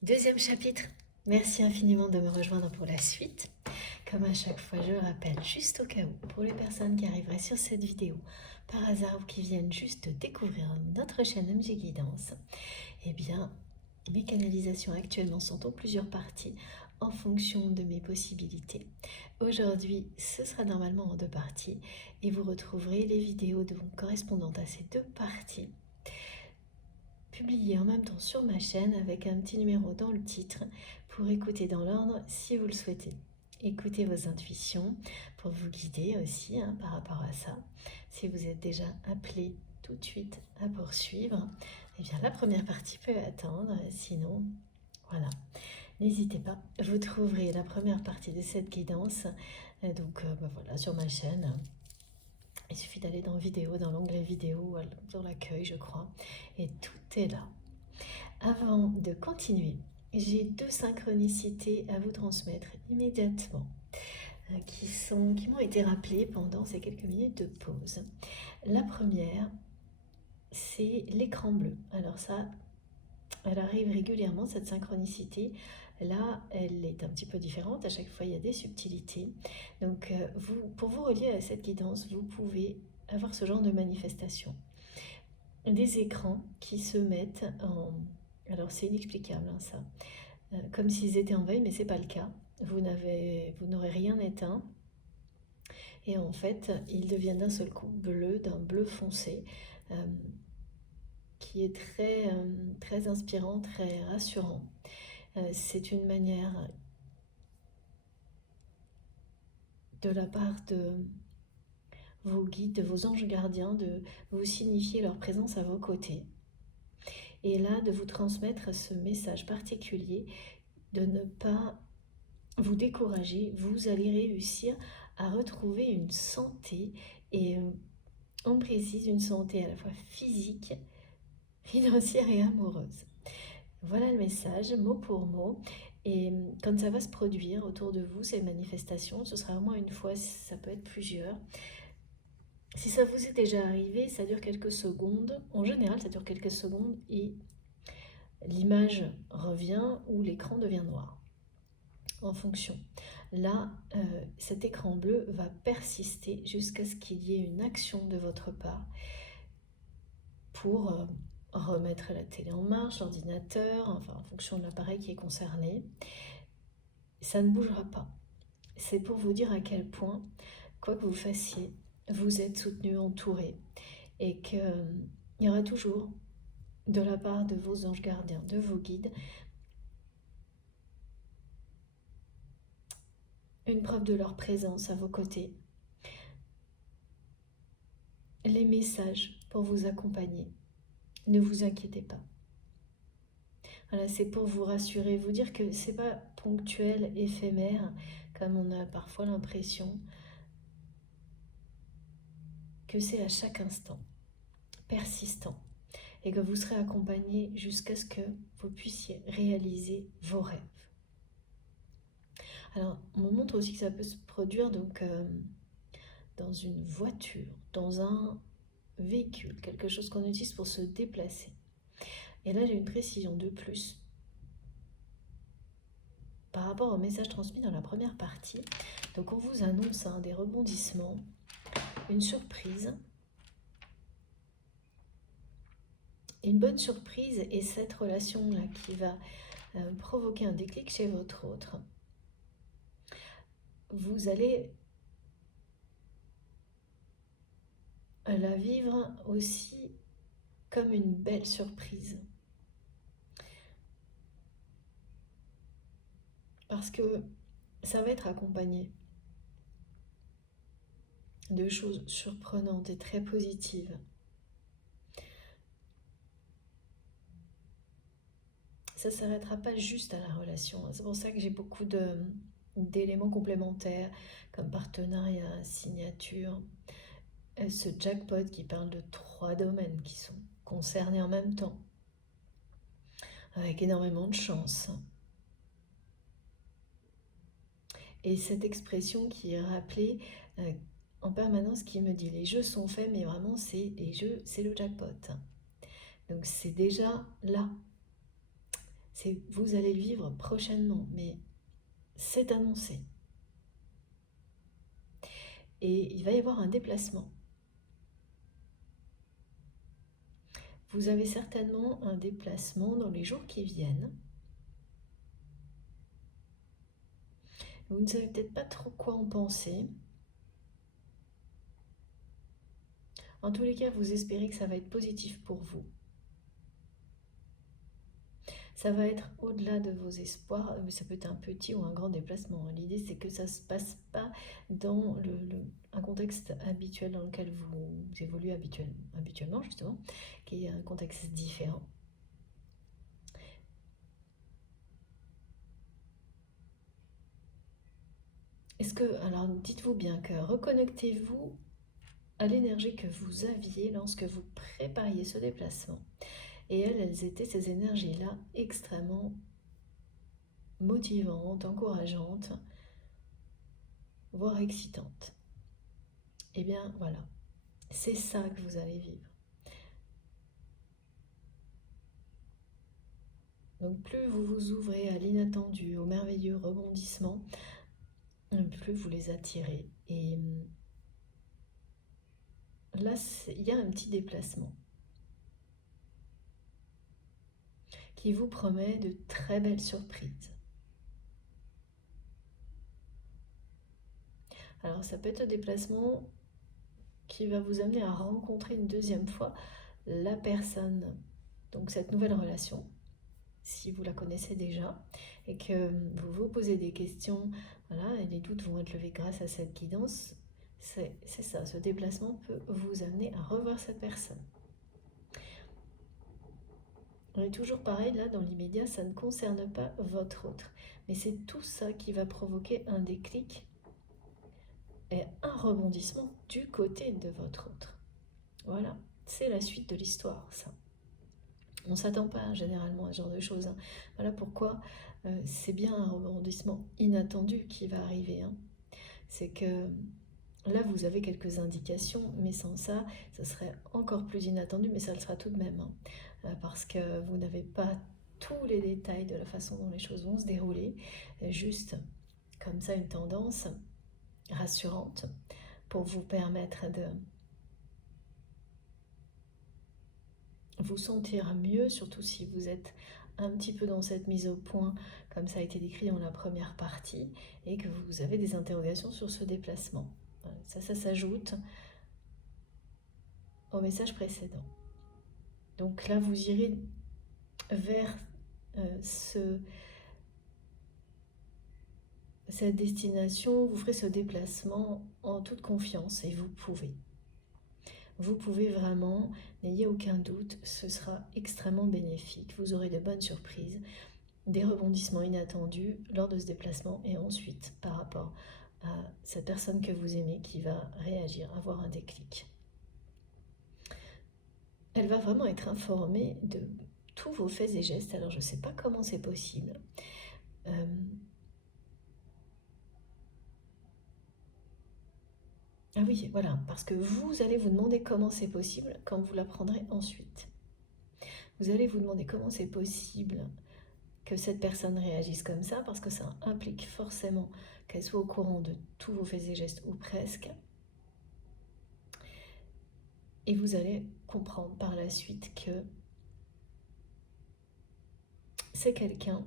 Deuxième chapitre. Merci infiniment de me rejoindre pour la suite. Comme à chaque fois, je le rappelle, juste au cas où, pour les personnes qui arriveraient sur cette vidéo par hasard ou qui viennent juste découvrir notre chaîne MG Guidance, eh bien, mes canalisations actuellement sont en plusieurs parties en fonction de mes possibilités. Aujourd'hui, ce sera normalement en deux parties et vous retrouverez les vidéos correspondantes à ces deux parties publiées en même temps sur ma chaîne avec un petit numéro dans le titre pour écouter dans l'ordre si vous le souhaitez. Écoutez vos intuitions pour vous guider aussi par rapport à ça. Si vous êtes déjà appelé tout de suite à poursuivre, eh bien la première partie peut attendre. Sinon, voilà, n'hésitez pas. Vous trouverez la première partie de cette guidance voilà, sur ma chaîne. Il suffit d'aller dans vidéo, dans l'onglet vidéo, dans l'accueil je crois, et tout est là. Avant de continuer, j'ai deux synchronicités à vous transmettre immédiatement qui m'ont été rappelées pendant ces quelques minutes de pause. La première, c'est l'écran bleu. Alors ça, elle arrive régulièrement, cette synchronicité. Là, elle est un petit peu différente. À chaque fois, il y a des subtilités. Donc, pour vous relier à cette guidance, vous pouvez avoir ce genre de manifestation. Des écrans qui se mettent en... Alors, c'est inexplicable, ça. Comme s'ils étaient en veille, mais c'est pas le cas. Vous n'aurez rien éteint. Et en fait, ils deviennent d'un seul coup bleu, d'un bleu foncé, qui est très inspirant, très rassurant. C'est une manière de la part de vos guides, de vos anges gardiens, de vous signifier leur présence à vos côtés. Et là, de vous transmettre ce message particulier, de ne pas vous décourager, vous allez réussir à retrouver une santé, et on précise une santé à la fois physique, financière et amoureuse. Voilà le message, mot pour mot. Et quand ça va se produire autour de vous, ces manifestations, ce sera au moins une fois, ça peut être plusieurs. Si ça vous est déjà arrivé, ça dure quelques secondes. En général, ça dure quelques secondes et l'image revient ou l'écran devient noir, en fonction. Là, cet écran bleu va persister jusqu'à ce qu'il y ait une action de votre part pour remettre la télé en marche, l'ordinateur, enfin en fonction de l'appareil qui est concerné. Ça ne bougera pas. C'est pour vous dire à quel point, quoi que vous fassiez, vous êtes soutenu, entouré, et qu'il y aura toujours, de la part de vos anges gardiens, de vos guides, une preuve de leur présence à vos côtés, les messages pour vous accompagner. Ne vous inquiétez pas. Voilà, c'est pour vous rassurer, vous dire que c'est pas ponctuel, éphémère, comme on a parfois l'impression, que c'est à chaque instant, persistant, et que vous serez accompagné jusqu'à ce que vous puissiez réaliser vos rêves. Alors, on me montre aussi que ça peut se produire dans une voiture, dans un véhicule, quelque chose qu'on utilise pour se déplacer. Et là, j'ai une précision de plus par rapport au message transmis dans la première partie. Donc, on vous annonce des rebondissements, une surprise. Une bonne surprise est cette relation-là qui va provoquer un déclic chez votre autre. Vous allez la vivre aussi comme une belle surprise. Parce que ça va être accompagné de choses surprenantes et très positives. Ça ne s'arrêtera pas juste à la relation. C'est pour ça que j'ai beaucoup d'éléments complémentaires comme partenariat, signature, ce jackpot qui parle de 3 domaines qui sont concernés en même temps, avec énormément de chance. Et cette expression qui est rappelée en permanence, qui me dit les jeux sont faits, mais vraiment c'est les jeux, c'est le jackpot. Donc c'est déjà là. Vous allez le vivre prochainement, mais c'est annoncé. Et il va y avoir un déplacement. Vous avez certainement un déplacement dans les jours qui viennent. Vous ne savez peut-être pas trop quoi en penser. En tous les cas, vous espérez que ça va être positif pour vous. Ça va être au-delà de vos espoirs, ça peut être un petit ou un grand déplacement. L'idée, c'est que ça ne se passe pas dans un contexte habituel dans lequel vous évoluez habituellement, justement, qui est un contexte différent. Alors dites-vous bien que reconnectez-vous à l'énergie que vous aviez lorsque vous prépariez ce déplacement. Et elles étaient ces énergies-là extrêmement motivantes, encourageantes, voire excitantes. Eh bien voilà, c'est ça que vous allez vivre. Donc plus vous vous ouvrez à l'inattendu, aux merveilleux rebondissements, plus vous les attirez. Et là, il y a un petit déplacement qui vous promet de très belles surprises. Alors ça peut être un déplacement qui va vous amener à rencontrer une deuxième fois la personne, donc cette nouvelle relation, si vous la connaissez déjà, et que vous vous posez des questions, voilà, et les doutes vont être levés grâce à cette guidance. C'est ça, ce déplacement peut vous amener à revoir cette personne. On est toujours pareil, là, dans l'immédiat, ça ne concerne pas votre autre. Mais c'est tout ça qui va provoquer un déclic et un rebondissement du côté de votre autre. Voilà, c'est la suite de l'histoire, ça. On ne s'attend pas généralement à ce genre de choses. Hein. Voilà pourquoi c'est bien un rebondissement inattendu qui va arriver. Hein. C'est que là, vous avez quelques indications, mais sans ça, ça serait encore plus inattendu, mais ça le sera tout de même. Hein. Parce que vous n'avez pas tous les détails de la façon dont les choses vont se dérouler. Juste comme ça, une tendance rassurante pour vous permettre de vous sentir mieux, surtout si vous êtes un petit peu dans cette mise au point, comme ça a été décrit dans la première partie, et que vous avez des interrogations sur ce déplacement. Ça s'ajoute au message précédent. Donc là, vous irez vers cette destination, vous ferez ce déplacement en toute confiance, et vous pouvez. Vous pouvez vraiment, n'ayez aucun doute, ce sera extrêmement bénéfique. Vous aurez de bonnes surprises, des rebondissements inattendus lors de ce déplacement et ensuite par rapport à cette personne que vous aimez qui va réagir, avoir un déclic. Elle va vraiment être informée de tous vos faits et gestes. Alors je ne sais pas comment c'est possible. Ah oui, voilà, parce que vous allez vous demander comment c'est possible quand vous l'apprendrez ensuite. Vous allez vous demander comment c'est possible que cette personne réagisse comme ça, parce que ça implique forcément qu'elle soit au courant de tous vos faits et gestes, ou presque. Et vous allez comprendre par la suite que c'est quelqu'un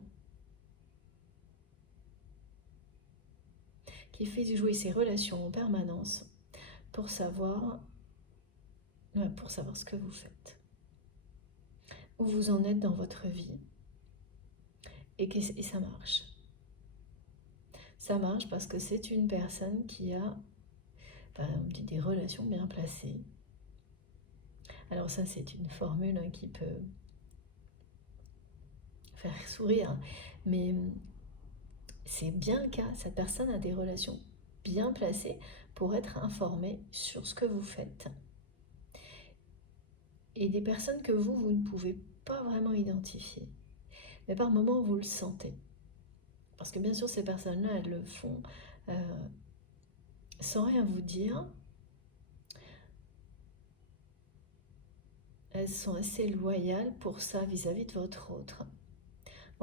qui fait jouer ses relations en permanence pour savoir ce que vous faites, où vous en êtes dans votre vie, et ça marche. Ça marche parce que c'est une personne qui a on dit des relations bien placées. Alors ça, c'est une formule qui peut faire sourire, mais c'est bien le cas. Cette personne a des relations bien placées pour être informée sur ce que vous faites. Et des personnes que vous ne pouvez pas vraiment identifier. Mais par moments, vous le sentez. Parce que bien sûr, ces personnes-là, elles le font sans rien vous dire. Elles sont assez loyales pour ça vis-à-vis de votre autre.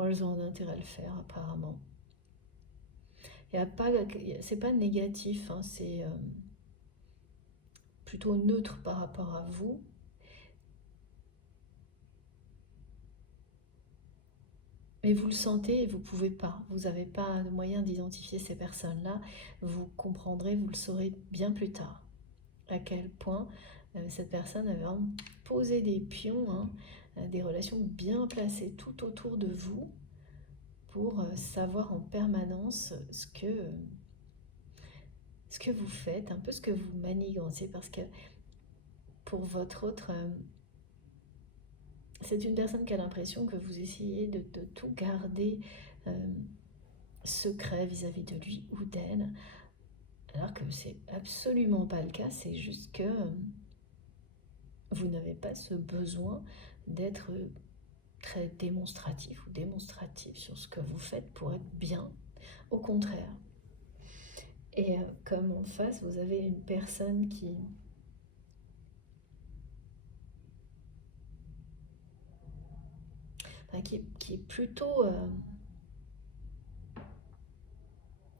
elles ont un intérêt à le faire apparemment. C'est pas négatif, hein, c'est plutôt neutre par rapport à vous. Mais vous le sentez et vous ne pouvez pas. Vous n'avez pas de moyen d'identifier ces personnes-là. Vous comprendrez, vous le saurez bien plus tard. À quel point cette personne avait vraiment posé des pions, hein, des relations bien placées tout autour de vous pour savoir en permanence ce que vous faites, un peu ce que vous manigancez, parce que pour votre autre, c'est une personne qui a l'impression que vous essayez de tout garder secret vis-à-vis de lui ou d'elle, alors que c'est absolument pas le cas, c'est juste que vous n'avez pas ce besoin d'être très démonstratif ou démonstratif sur ce que vous faites pour être bien, au contraire. Et comme en face, vous avez une personne qui est plutôt...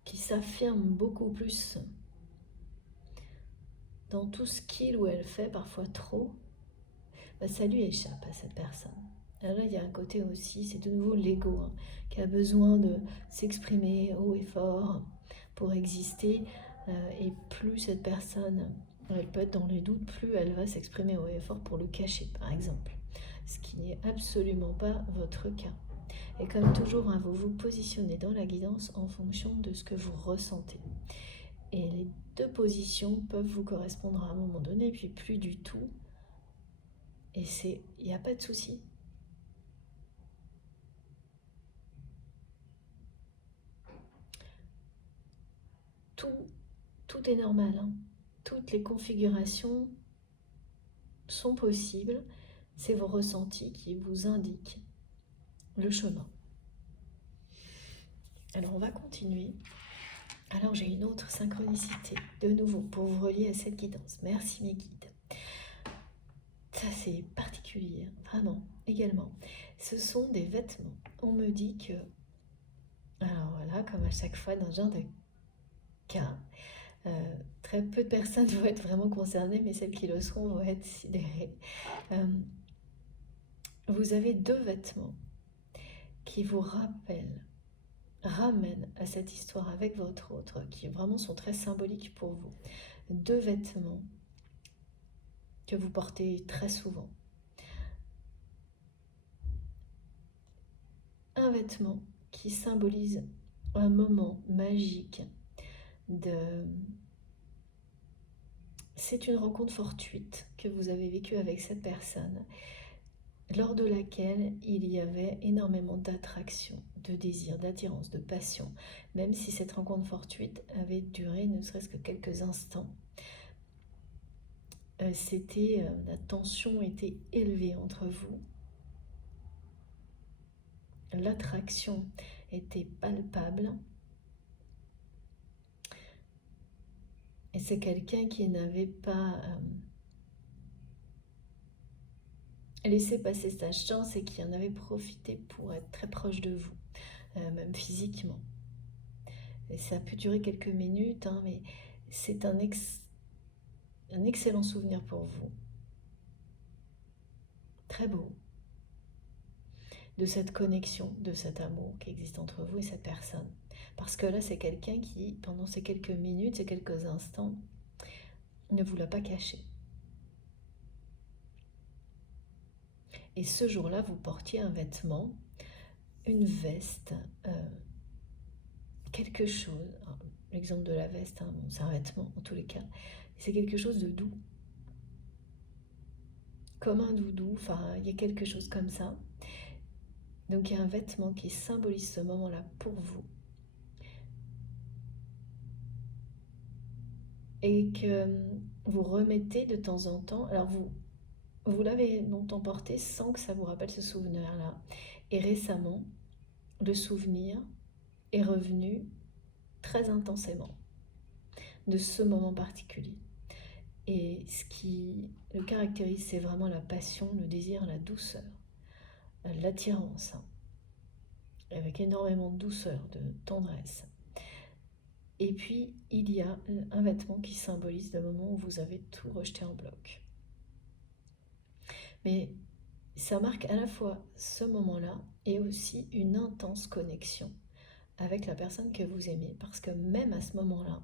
qui s'affirme beaucoup plus dans tout ce qu'il ou elle fait, parfois trop, ça lui échappe à cette personne. Là, il y a un côté aussi, c'est de nouveau l'ego, hein, qui a besoin de s'exprimer haut et fort pour exister. Et plus cette personne, elle peut être dans les doutes, plus elle va s'exprimer haut et fort pour le cacher, par exemple. Ce qui n'est absolument pas votre cas. Et comme toujours, hein, vous vous positionnez dans la guidance en fonction de ce que vous ressentez. Et les deux positions peuvent vous correspondre à un moment donné, puis plus du tout. Et il n'y a pas de souci. Tout est normal, hein. Toutes les configurations sont possibles. C'est vos ressentis qui vous indiquent le chemin. Alors on va continuer. Alors j'ai une autre synchronicité, de nouveau, pour vous relier à cette guidance. Merci mes guides. Ça c'est particulier, vraiment, également. Ce sont des vêtements. On me dit que, alors voilà, comme à chaque fois dans ce genre de cas, très peu de personnes vont être vraiment concernées, mais celles qui le seront vont être sidérées. Vous avez deux vêtements qui vous ramènent à cette histoire avec votre autre, qui vraiment sont très symboliques pour vous. Deux vêtements que vous portez très souvent. Un vêtement qui symbolise un moment magique c'est une rencontre fortuite que vous avez vécue avec cette personne, lors de laquelle il y avait énormément d'attraction, de désir, d'attirance, de passion, même si cette rencontre fortuite avait duré ne serait-ce que quelques instants. La tension était élevée entre vous, l'attraction était palpable, et c'est quelqu'un qui n'avait pas laissé passer sa chance et qui en avait profité pour être très proche de vous, même physiquement. Et ça a pu durer quelques minutes, hein, mais c'est un excellent souvenir pour vous. Très beau. De cette connexion, de cet amour qui existe entre vous et cette personne. Parce que là, c'est quelqu'un qui, pendant ces quelques minutes, ces quelques instants, ne vous l'a pas caché. Et ce jour-là, vous portiez un vêtement, une veste, quelque chose. L'exemple de la veste, hein, bon, c'est un vêtement en tous les cas. C'est quelque chose de doux. Comme un doudou, enfin, il y a quelque chose comme ça. Donc il y a un vêtement qui symbolise ce moment-là pour vous. Et que vous remettez de temps en temps. Alors vous l'avez longtemps porté sans que ça vous rappelle ce souvenir-là. Et récemment, le souvenir est revenu très intensément de ce moment particulier. Et ce qui le caractérise, c'est vraiment la passion, le désir, la douceur, l'attirance. avec énormément de douceur, de tendresse. Et puis, il y a un vêtement qui symbolise le moment où vous avez tout rejeté en bloc. Mais ça marque à la fois ce moment-là et aussi une intense connexion avec la personne que vous aimez, parce que même à ce moment-là,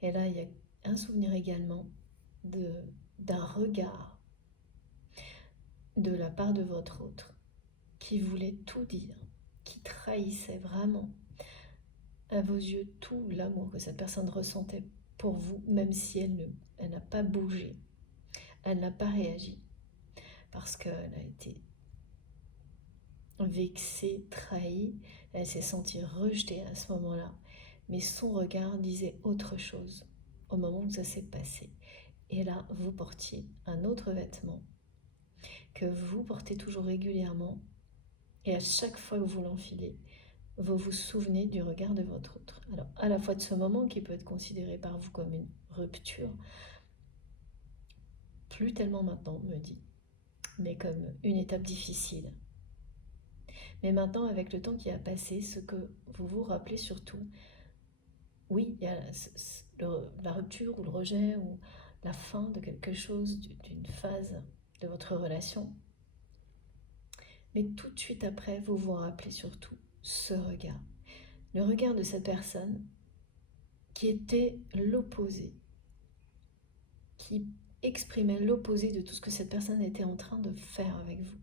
et là il y a un souvenir également d'un regard de la part de votre autre qui voulait tout dire, qui trahissait vraiment à vos yeux tout l'amour que cette personne ressentait pour vous, même si elle n'a pas bougé, elle n'a pas réagi, parce qu'elle a été vexée, trahie, elle s'est sentie rejetée à ce moment-là, mais son regard disait autre chose au moment où ça s'est passé. Et là, vous portiez un autre vêtement que vous portez toujours régulièrement, et à chaque fois que vous l'enfilez, vous vous souvenez du regard de votre autre. Alors, à la fois de ce moment qui peut être considéré par vous comme une rupture, plus tellement maintenant, me dit, mais comme une étape difficile. Mais maintenant, avec le temps qui a passé, ce que vous vous rappelez surtout, oui, il y a la rupture ou le rejet ou la fin de quelque chose, d'une phase de votre relation. Mais tout de suite après, vous vous rappelez surtout ce regard. Le regard de cette personne qui était l'opposé, qui exprimait l'opposé de tout ce que cette personne était en train de faire avec vous.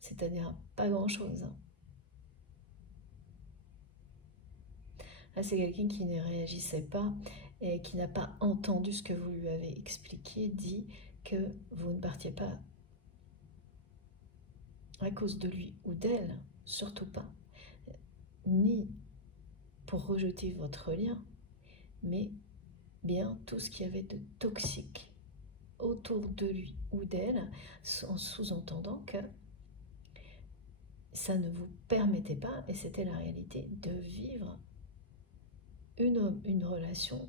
C'est-à-dire pas grand-chose. Là, c'est quelqu'un qui ne réagissait pas et qui n'a pas entendu ce que vous lui avez expliqué, dit que vous ne partiez pas à cause de lui ou d'elle, surtout pas, ni pour rejeter votre lien, mais bien tout ce qu'il y avait de toxique autour de lui ou d'elle, en sous-entendant que ça ne vous permettait pas, et c'était la réalité, de vivre une relation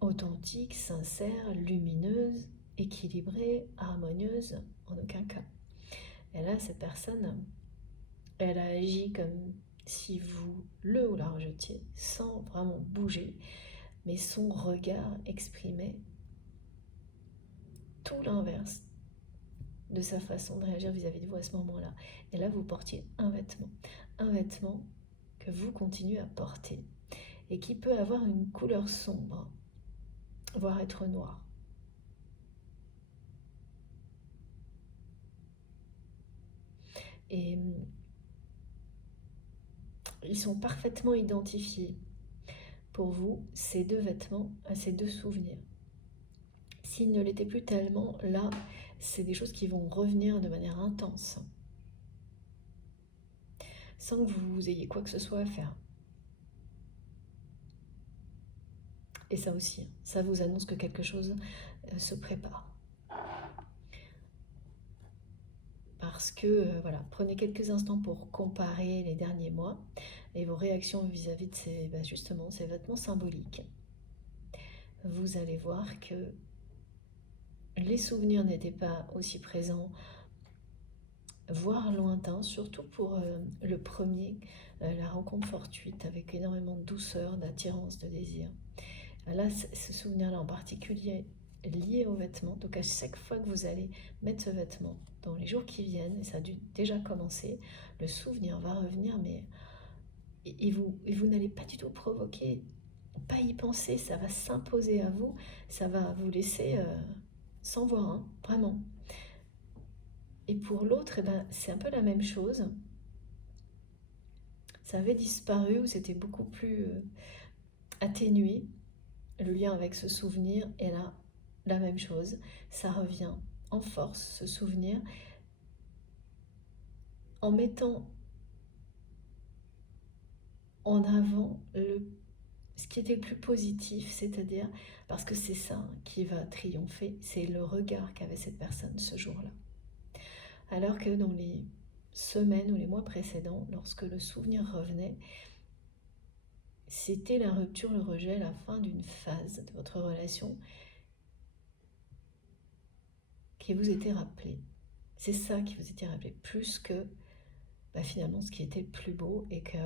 authentique, sincère, lumineuse, équilibrée, harmonieuse, en aucun cas. Et là, cette personne, elle a agi comme si vous le ou la rejetiez, sans vraiment bouger, mais son regard exprimait tout l'inverse de sa façon de réagir vis-à-vis de vous à ce moment-là. Et là, vous portiez un vêtement que vous continuez à porter et qui peut avoir une couleur sombre, voire être noir. Et ils sont parfaitement identifiés pour vous, ces deux vêtements, ces deux souvenirs. S'ils ne l'étaient plus tellement, là, c'est des choses qui vont revenir de manière intense, sans que vous ayez quoi que ce soit à faire. Et ça aussi, ça vous annonce que quelque chose se prépare. Parce que, voilà, prenez quelques instants pour comparer les derniers mois et vos réactions vis-à-vis de justement, ces vêtements symboliques. Vous allez voir que les souvenirs n'étaient pas aussi présents, voire lointains, surtout pour le premier, la rencontre fortuite, avec énormément de douceur, d'attirance, de désir. Là, ce souvenir-là en particulier lié aux vêtements, donc à chaque fois que vous allez mettre ce vêtement dans les jours qui viennent, et ça a dû déjà commencer, le souvenir va revenir, mais et vous n'allez pas du tout provoquer, pas y penser, ça va s'imposer à vous, ça va vous laisser sans voir, hein, vraiment. Et pour l'autre, eh ben, c'est un peu la même chose. Ça avait disparu ou c'était beaucoup plus atténué, le lien avec ce souvenir, et là, la même chose, ça revient en force, ce souvenir, en mettant en avant ce qui était le plus positif, c'est-à-dire, parce que c'est ça qui va triompher, c'est le regard qu'avait cette personne ce jour-là. Alors que dans les semaines ou les mois précédents, lorsque le souvenir revenait, c'était la rupture, le rejet, la fin d'une phase de votre relation qui vous était rappelée. C'est ça qui vous était rappelé, plus que finalement ce qui était le plus beau, et que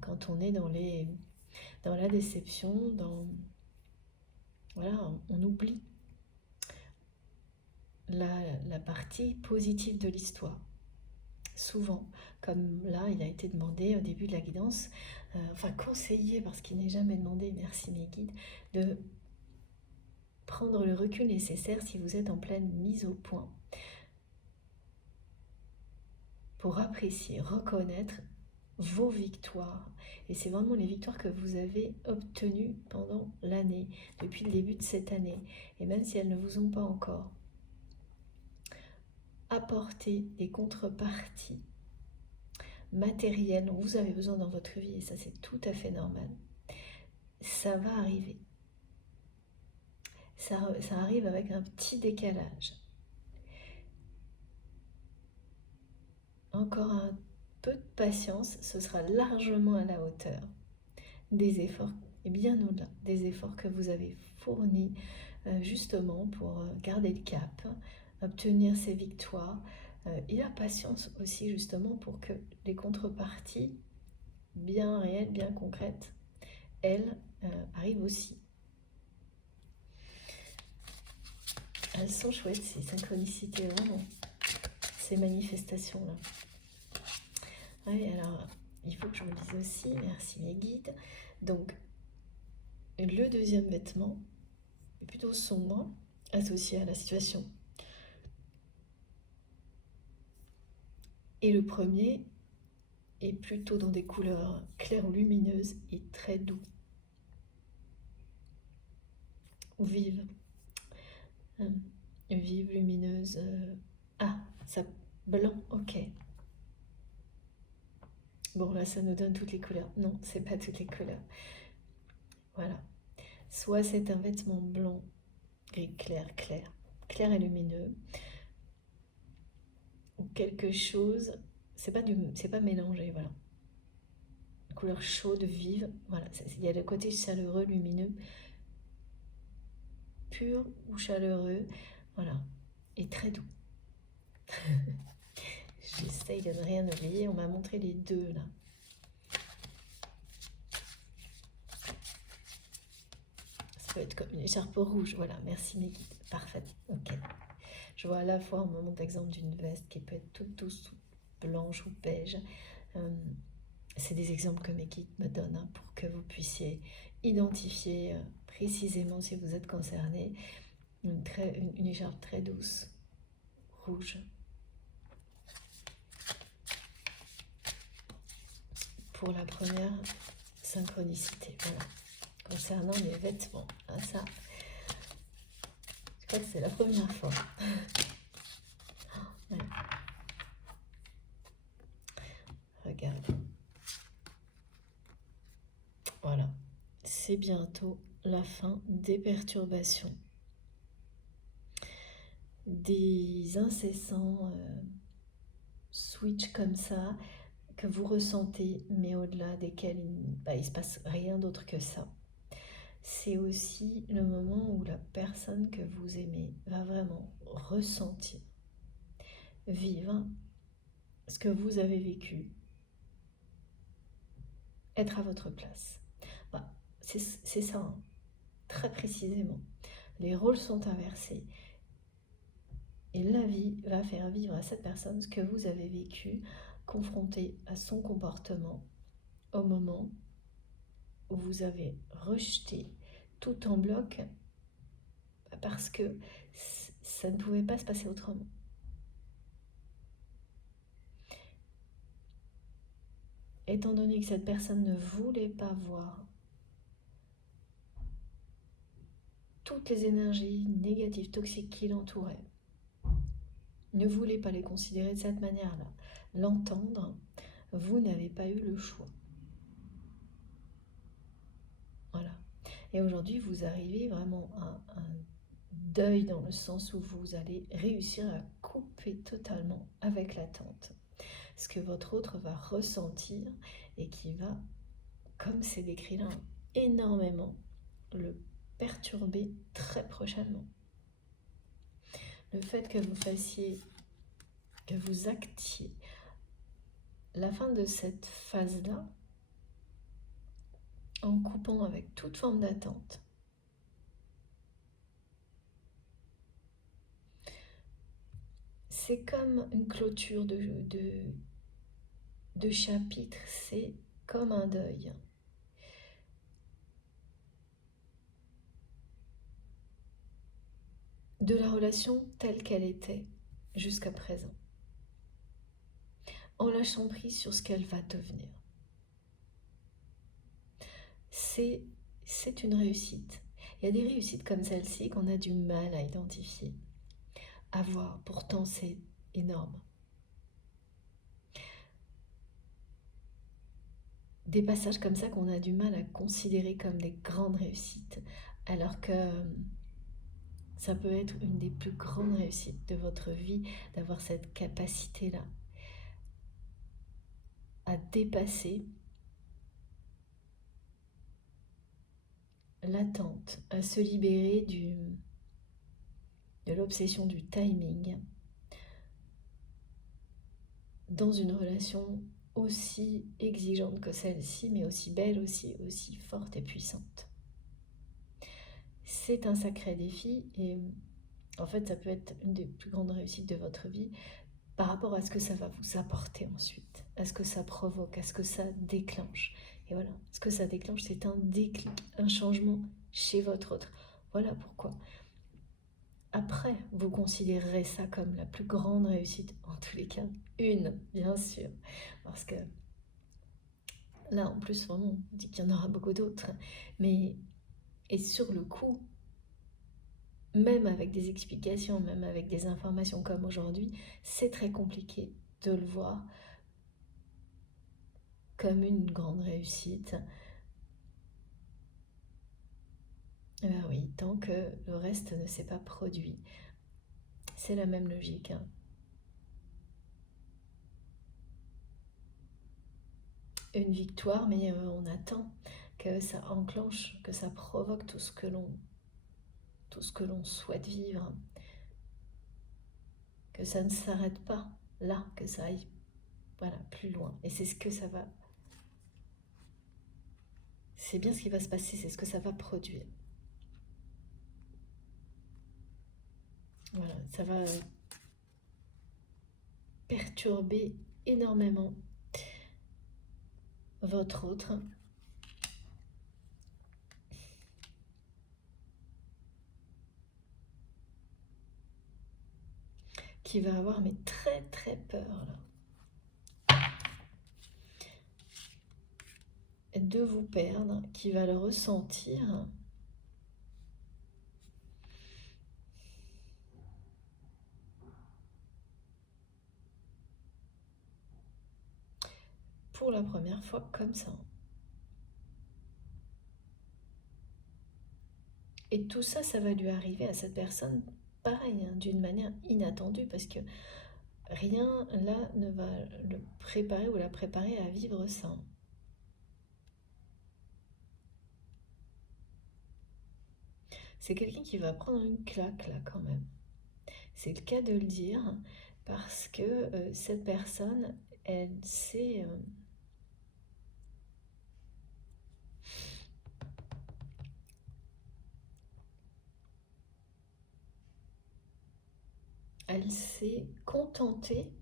quand on est dans la déception, voilà, on oublie la partie positive de l'histoire. Souvent, comme là, il a été demandé au début de la guidance, conseillé, parce qu'il n'est jamais demandé, merci mes guides, de prendre le recul nécessaire si vous êtes en pleine mise au point, pour apprécier, reconnaître vos victoires. Et c'est vraiment les victoires que vous avez obtenues pendant l'année, depuis le début de cette année. Et même si elles ne vous ont pas encore apporté des contreparties matérielles dont vous avez besoin dans votre vie, et ça c'est tout à fait normal, ça va arriver. Ça arrive avec un petit décalage. Encore un peu de patience, ce sera largement à la hauteur des efforts, et bien au-delà des efforts que vous avez fournis justement pour garder le cap, obtenir ces victoires, et la patience aussi justement pour que les contreparties bien réelles, bien concrètes, elles arrivent aussi. Elles sont chouettes, ces synchronicités, vraiment, ces manifestations-là. Oui, alors, il faut que je vous le dise aussi, merci mes guides. Donc, le deuxième vêtement est plutôt sombre, associé à la situation. Et le premier est plutôt dans des couleurs claires ou lumineuses et très doux. Ou vives. Vive, lumineuse. Ça blanc, ok. Bon, là, ça nous donne toutes les couleurs. Non, c'est pas toutes les couleurs. Voilà. Soit c'est un vêtement blanc, gris clair et lumineux, ou quelque chose, c'est pas mélangé, voilà. Couleur chaude, vive, voilà. Il y a le côté chaleureux, lumineux, pur ou chaleureux, voilà, et très doux. J'essaye de ne rien oublier, on m'a montré les deux là. Ça peut être comme une écharpe rouge, voilà, merci mes guides, parfait, ok. Je vois à la fois un moment d'exemple d'une veste qui peut être toute douce, blanche ou beige. C'est des exemples que mes guides me donnent pour que vous puissiez identifier précisément si vous êtes concerné une écharpe très douce, rouge. Pour la première synchronicité, voilà. Concernant les vêtements, ça, je crois que c'est la première fois. Ouais. Regarde. Voilà. C'est bientôt la fin des perturbations, des incessants switch comme ça que vous ressentez, mais au-delà desquels il se passe rien d'autre que ça. C'est aussi le moment où la personne que vous aimez va vraiment ressentir, vivre ce que vous avez vécu, être à votre place. C'est ça, hein, très précisément. Les rôles sont inversés. Et la vie va faire vivre à cette personne ce que vous avez vécu, confronté à son comportement au moment où vous avez rejeté tout en bloc parce que ça ne pouvait pas se passer autrement. Étant donné que cette personne ne voulait pas voir toutes les énergies négatives, toxiques qui l'entouraient, ne voulait pas les considérer de cette manière-là, l'entendre, vous n'avez pas eu le choix. Voilà. Et aujourd'hui, vous arrivez vraiment à un deuil dans le sens où vous allez réussir à couper totalement avec l'attente ce que votre autre va ressentir et qui va, comme c'est décrit là, énormément le perturber très prochainement. Le fait que vous fassiez que vous actiez la fin de cette phase-là en coupant avec toute forme d'attente. C'est comme une clôture de chapitre, c'est comme un deuil. De la relation telle qu'elle était jusqu'à présent, en lâchant prise sur ce qu'elle va devenir. C'est une réussite. Il y a des réussites comme celle-ci qu'on a du mal à identifier, à voir. Pourtant, c'est énorme. Des passages comme ça qu'on a du mal à considérer comme des grandes réussites, alors que ça peut être une des plus grandes réussites de votre vie, d'avoir cette capacité-là à dépasser l'attente, à se libérer de l'obsession du timing dans une relation aussi exigeante que celle-ci, mais aussi belle, aussi forte et puissante. C'est un sacré défi et en fait ça peut être une des plus grandes réussites de votre vie par rapport à ce que ça va vous apporter ensuite, à ce que ça provoque, à ce que ça déclenche. Et voilà, ce que ça déclenche, c'est un déclic, un changement chez votre autre. Voilà pourquoi. Après, vous considérerez ça comme la plus grande réussite, en tous les cas, une, bien sûr. Parce que là, en plus, vraiment, on dit qu'il y en aura beaucoup d'autres. Mais, et sur le coup, même avec des explications, même avec des informations comme aujourd'hui, c'est très compliqué de le voir comme une grande réussite. Ben oui, tant que le reste ne s'est pas produit. C'est la même logique, hein. Une victoire, mais on attend que ça enclenche, que ça provoque tout ce que l'on souhaite vivre, que ça ne s'arrête pas là, que ça aille voilà, plus loin. Et c'est ce que ça va. C'est bien ce qui va se passer, c'est ce que ça va produire. Voilà, ça va perturber énormément votre autre. Qui va avoir mais très très peur là. De vous perdre, qui va le ressentir. Pour la première fois comme ça. Et tout ça, ça va lui arriver à cette personne pareil, hein, d'une manière inattendue, parce que rien là ne va le préparer ou la préparer à vivre ça. C'est quelqu'un qui va prendre une claque là quand même. C'est le cas de le dire, parce que cette personne, elle sait... elle s'est contentée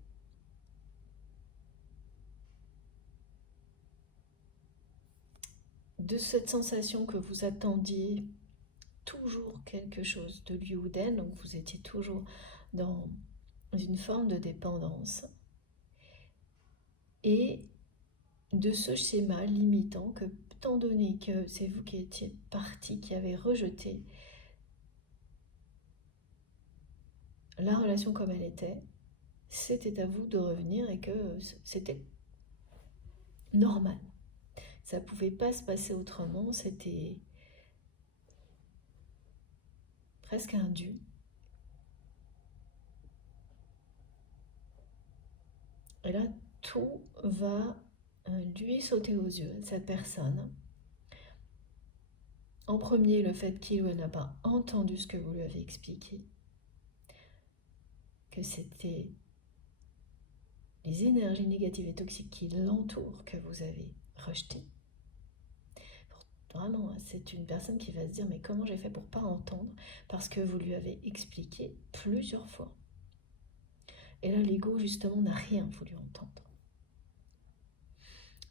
de cette sensation que vous attendiez toujours quelque chose de lui ou d'elle, donc vous étiez toujours dans une forme de dépendance, et de ce schéma limitant que, étant donné que c'est vous qui étiez parti, qui avez rejeté la relation comme elle était, c'était à vous de revenir et que c'était normal. Ça pouvait pas se passer autrement, c'était presque un dû. Et là, tout va lui sauter aux yeux, cette personne. En premier, le fait qu'il ou elle n'a pas entendu ce que vous lui avez expliqué, que c'était les énergies négatives et toxiques qui l'entourent, que vous avez rejetées. Vraiment, c'est une personne qui va se dire, mais comment j'ai fait pour pas entendre? Parce que vous lui avez expliqué plusieurs fois. Et là, l'ego, justement, n'a rien voulu entendre.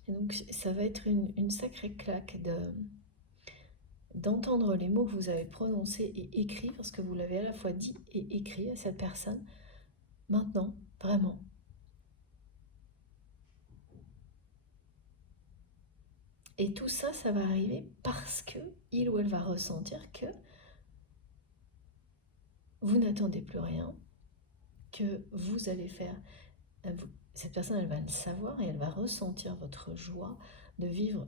Et donc, ça va être une sacrée claque d'entendre les mots que vous avez prononcés et écrits, parce que vous l'avez à la fois dit et écrit à cette personne, maintenant, vraiment. Et tout ça, ça va arriver parce que il ou elle va ressentir que vous n'attendez plus rien, que vous allez faire. Cette personne, elle va le savoir et elle va ressentir votre joie de vivre,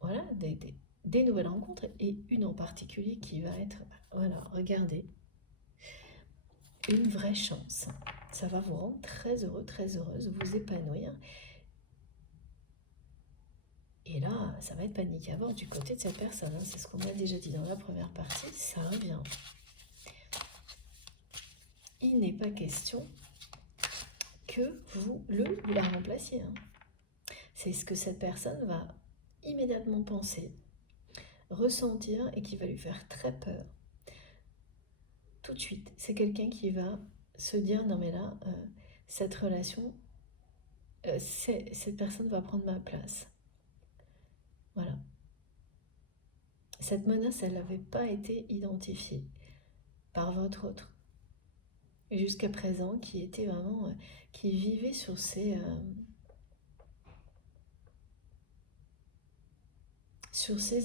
voilà, des nouvelles rencontres, et une en particulier qui va être, voilà, regardez, une vraie chance. Ça va vous rendre très heureux, très heureuse, vous épanouir. Et là, ça va être panique à bord du côté de cette personne. C'est ce qu'on a déjà dit dans la première partie, ça revient. Il n'est pas question que vous la remplaciez. C'est ce que cette personne va immédiatement penser, ressentir et qui va lui faire très peur. Tout de suite, c'est quelqu'un qui va se dire, non mais là, cette relation, cette personne va prendre ma place. Voilà. Cette menace, elle n'avait pas été identifiée par votre autre. Jusqu'à présent, qui était vraiment, qui vivait sur ses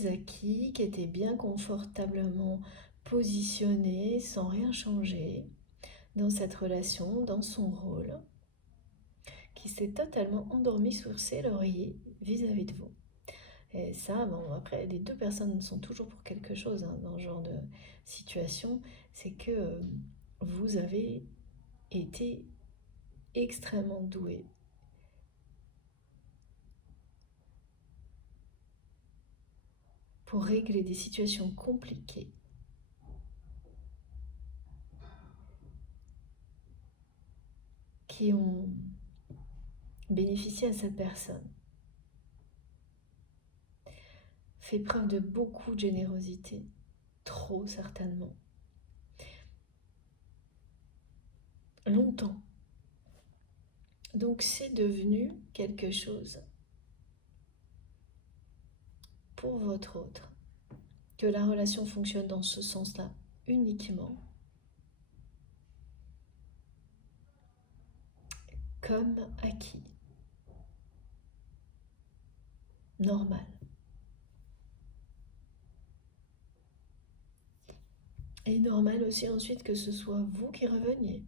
acquis, qui était bien confortablement positionné, sans rien changer dans cette relation, dans son rôle, qui s'est totalement endormi sur ses lauriers vis-à-vis de vous. Et ça, bon, après, les deux personnes sont toujours pour quelque chose dans ce genre de situation, c'est que vous avez été extrêmement doué pour régler des situations compliquées qui ont bénéficié à cette personne. Fait preuve de beaucoup de générosité, trop certainement. Longtemps. Donc c'est devenu quelque chose pour votre autre. Que la relation fonctionne dans ce sens-là uniquement comme acquis. Normal. Et normal aussi ensuite que ce soit vous qui reveniez.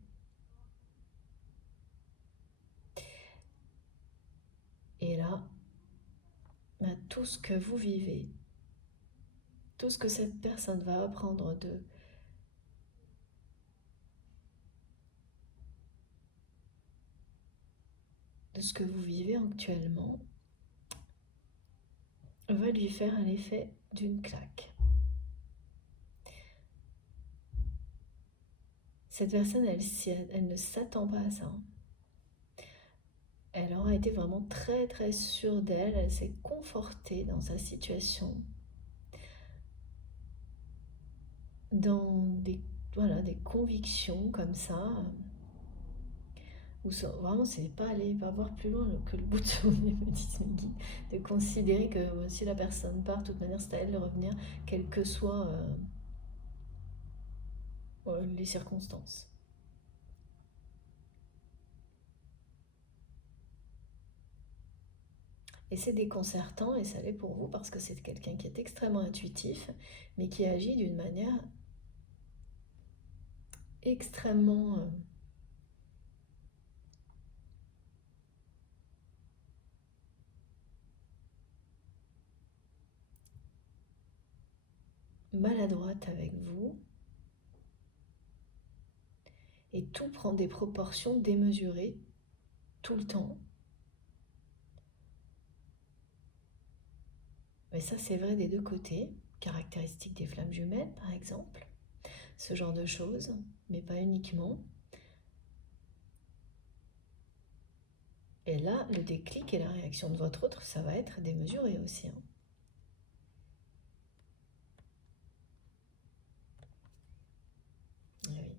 Et là, tout ce que vous vivez, tout ce que cette personne va apprendre de ce que vous vivez actuellement, va lui faire un effet d'une claque. Cette personne, elle ne s'attend pas à ça. Elle aura été vraiment très très sûre d'elle, elle s'est confortée dans sa situation, dans des convictions comme ça, où vraiment c'est pas aller, pas voir plus loin que le bout de son nez, me dit mes guides, de considérer que si la personne part, de toute manière c'est à elle de revenir, quelles que soient les circonstances. Et c'est déconcertant, et ça l'est pour vous, parce que c'est quelqu'un qui est extrêmement intuitif, mais qui agit d'une manière extrêmement maladroite avec vous, et tout prend des proportions démesurées tout le temps. Mais ça, c'est vrai des deux côtés, caractéristiques des flammes jumelles par exemple, ce genre de choses, mais pas uniquement. Et là, le déclic et la réaction de votre autre, ça va être démesuré aussi. Hein. Oui.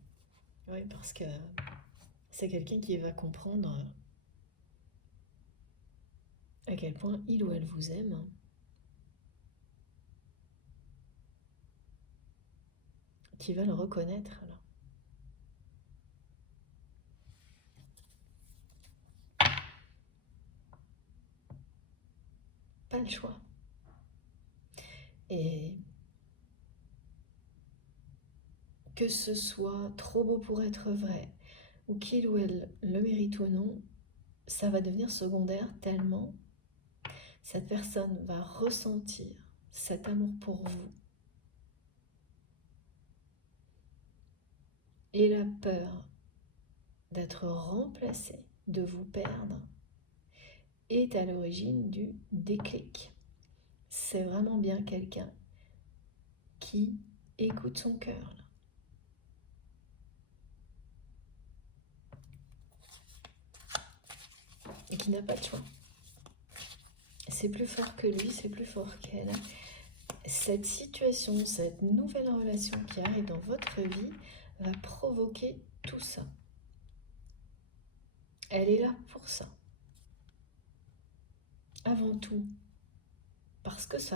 Oui, parce que c'est quelqu'un qui va comprendre à quel point il ou elle vous aime. Qui va le reconnaître. Alors. Pas le choix. Et que ce soit trop beau pour être vrai, ou qu'il ou elle le mérite ou non, ça va devenir secondaire tellement cette personne va ressentir cet amour pour vous et la peur d'être remplacé, de vous perdre, est à l'origine du déclic. C'est vraiment bien quelqu'un qui écoute son cœur. Et qui n'a pas de choix. C'est plus fort que lui, c'est plus fort qu'elle. Cette situation, cette nouvelle relation qui arrive dans votre vie va provoquer tout ça. Elle est là pour ça. Avant tout, parce que ce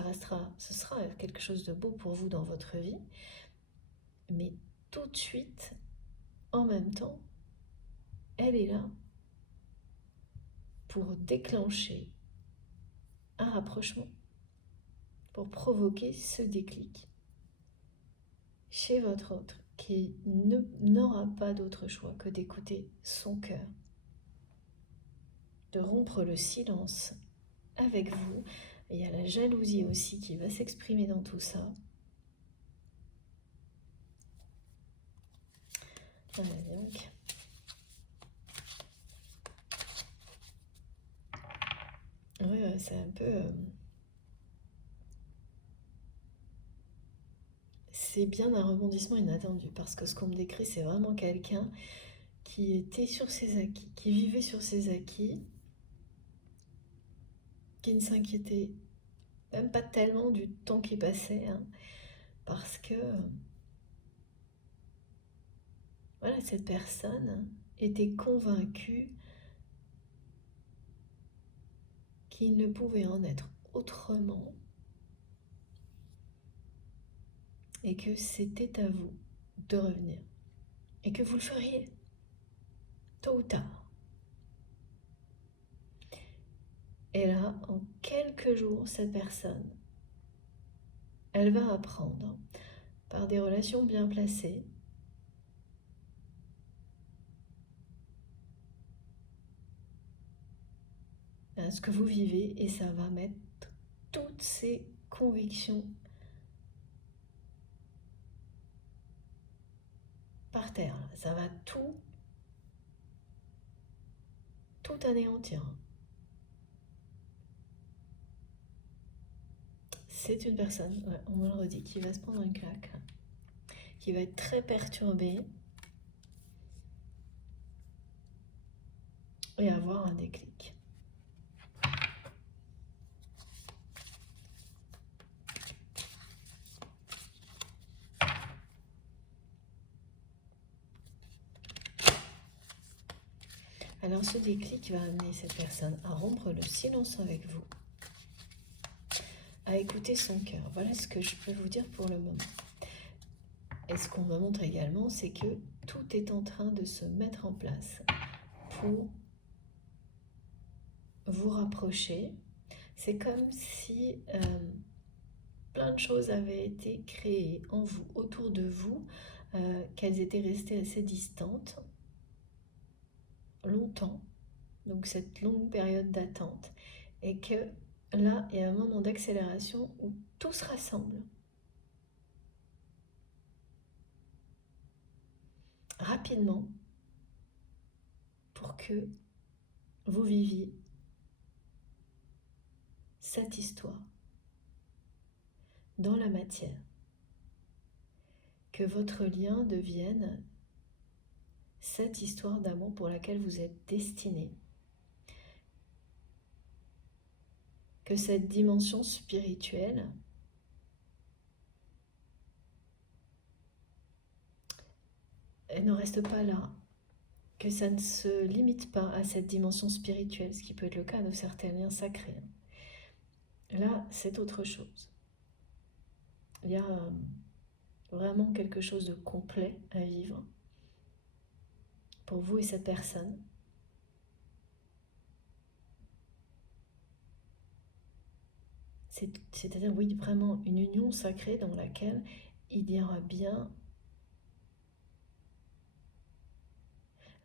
sera quelque chose de beau pour vous dans votre vie, mais tout de suite, en même temps, elle est là pour déclencher un rapprochement, pour provoquer ce déclic chez votre autre qui n'aura pas d'autre choix que d'écouter son cœur, de rompre le silence avec vous. Il y a la jalousie aussi qui va s'exprimer dans tout ça. Voilà, donc. Ouais, c'est un peu... C'est bien un rebondissement inattendu parce que ce qu'on me décrit, c'est vraiment quelqu'un qui était sur ses acquis, qui vivait sur ses acquis, qui ne s'inquiétait même pas tellement du temps qui passait, hein, parce que voilà, cette personne était convaincue qu'il ne pouvait en être autrement et que c'était à vous de revenir et que vous le feriez tôt ou tard. Et là, en quelques jours, cette personne, elle va apprendre par des relations bien placées ce que vous vivez et ça va mettre toutes ces convictions par terre. Ça va tout anéantir. C'est une personne, ouais, on me le redit, qui va se prendre une claque, qui va être très perturbée et avoir un déclic. Alors ce déclic va amener cette personne à rompre le silence avec vous, à écouter son cœur. Voilà ce que je peux vous dire pour le moment. Et ce qu'on me montre également, c'est que tout est en train de se mettre en place pour vous rapprocher. C'est comme si plein de choses avaient été créées en vous, autour de vous, qu'elles étaient restées assez distantes longtemps, donc cette longue période d'attente, et que là, il y a un moment d'accélération où tout se rassemble. Rapidement, pour que vous viviez cette histoire dans la matière, que votre lien devienne cette histoire d'amour pour laquelle vous êtes destiné, que cette dimension spirituelle, elle ne reste pas là, que ça ne se limite pas à cette dimension spirituelle, ce qui peut être le cas de certains liens sacrés. Là, c'est autre chose. Il y a vraiment quelque chose de complet à vivre pour vous et cette personne. C'est-à-dire, oui, vraiment une union sacrée dans laquelle il y aura bien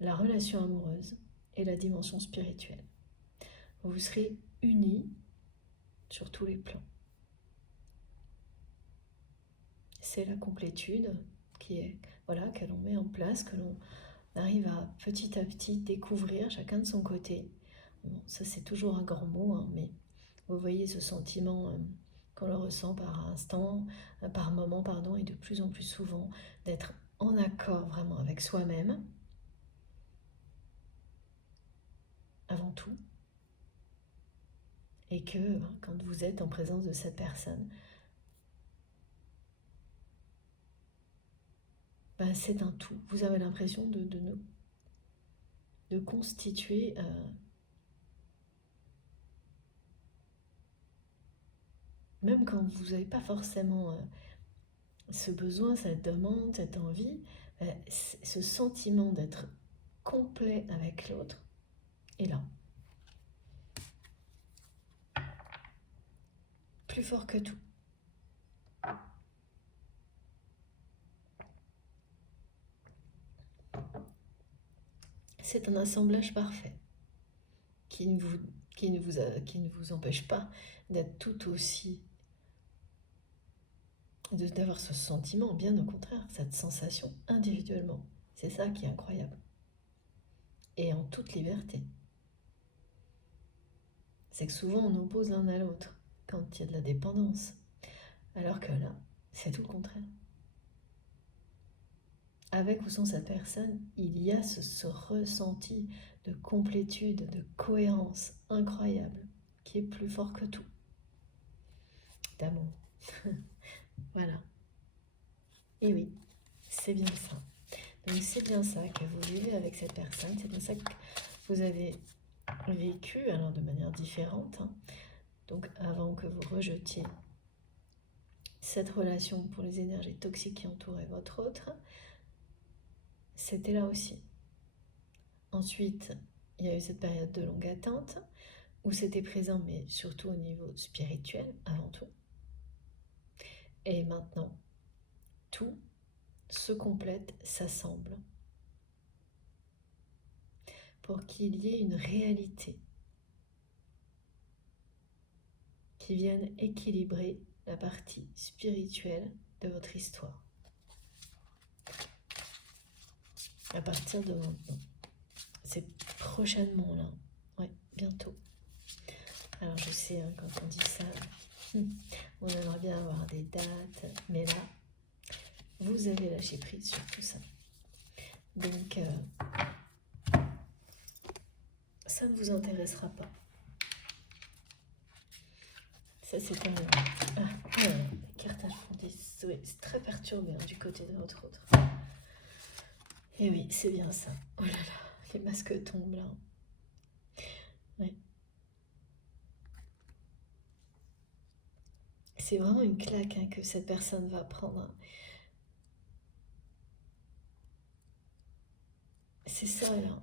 la relation amoureuse et la dimension spirituelle. Vous serez unis sur tous les plans. C'est la complétude qui est, voilà, que l'on met en place, que l'on arrive à petit découvrir chacun de son côté. Bon, ça c'est toujours un grand mot, hein, mais vous voyez ce sentiment qu'on le ressent par instant, par moment, pardon, et de plus en plus souvent, d'être en accord vraiment avec soi-même, avant tout, et que quand vous êtes en présence de cette personne, ben, c'est un tout. Vous avez l'impression de constituer même quand vous n'avez pas forcément ce besoin, cette demande, cette envie, ce sentiment d'être complet avec l'autre est là. Plus fort que tout. C'est un assemblage parfait qui ne vous empêche pas d'être tout aussi, d'avoir ce sentiment, bien au contraire, cette sensation individuellement. C'est ça qui est incroyable. Et en toute liberté. C'est que souvent on oppose l'un à l'autre quand il y a de la dépendance. Alors que là, c'est tout le contraire. Avec ou sans cette personne, il y a ce ressenti de complétude, de cohérence incroyable, qui est plus fort que tout. D'amour. Voilà. Et oui, c'est bien ça. Donc c'est bien ça que vous vivez avec cette personne, c'est bien ça que vous avez vécu, alors de manière différente. Hein. Donc avant que vous rejetiez cette relation pour les énergies toxiques qui entouraient votre autre, c'était là aussi. Ensuite, il y a eu cette période de longue attente où c'était présent, mais surtout au niveau spirituel avant tout. Et maintenant, tout se complète, s'assemble pour qu'il y ait une réalité qui vienne équilibrer la partie spirituelle de votre histoire. À partir de maintenant. C'est prochainement là. Ouais, bientôt. Alors je sais, hein, quand on dit ça, on aimerait bien avoir des dates, mais là, vous avez lâché prise sur tout ça. Donc, ça ne vous intéressera pas. Ça, c'est terminé. Cartage fondé, oui, c'est très perturbé hein, du côté de votre autre. Et oui, c'est bien ça. Oh là là, les masques tombent là. Ouais. C'est vraiment une claque hein, que cette personne va prendre. C'est ça là.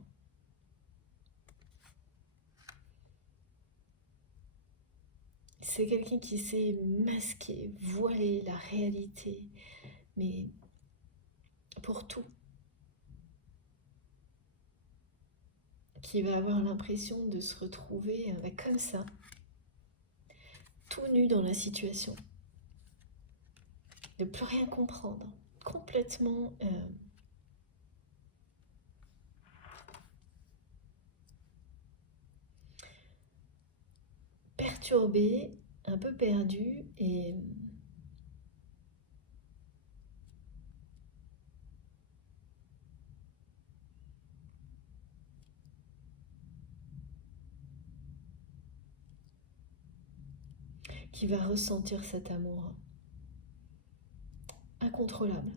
C'est quelqu'un qui sait masquer, voiler la réalité, mais pour tout. Qui va avoir l'impression de se retrouver comme ça, tout nu dans la situation, de plus rien comprendre, complètement perturbé, un peu perdu et qui va ressentir cet amour incontrôlable.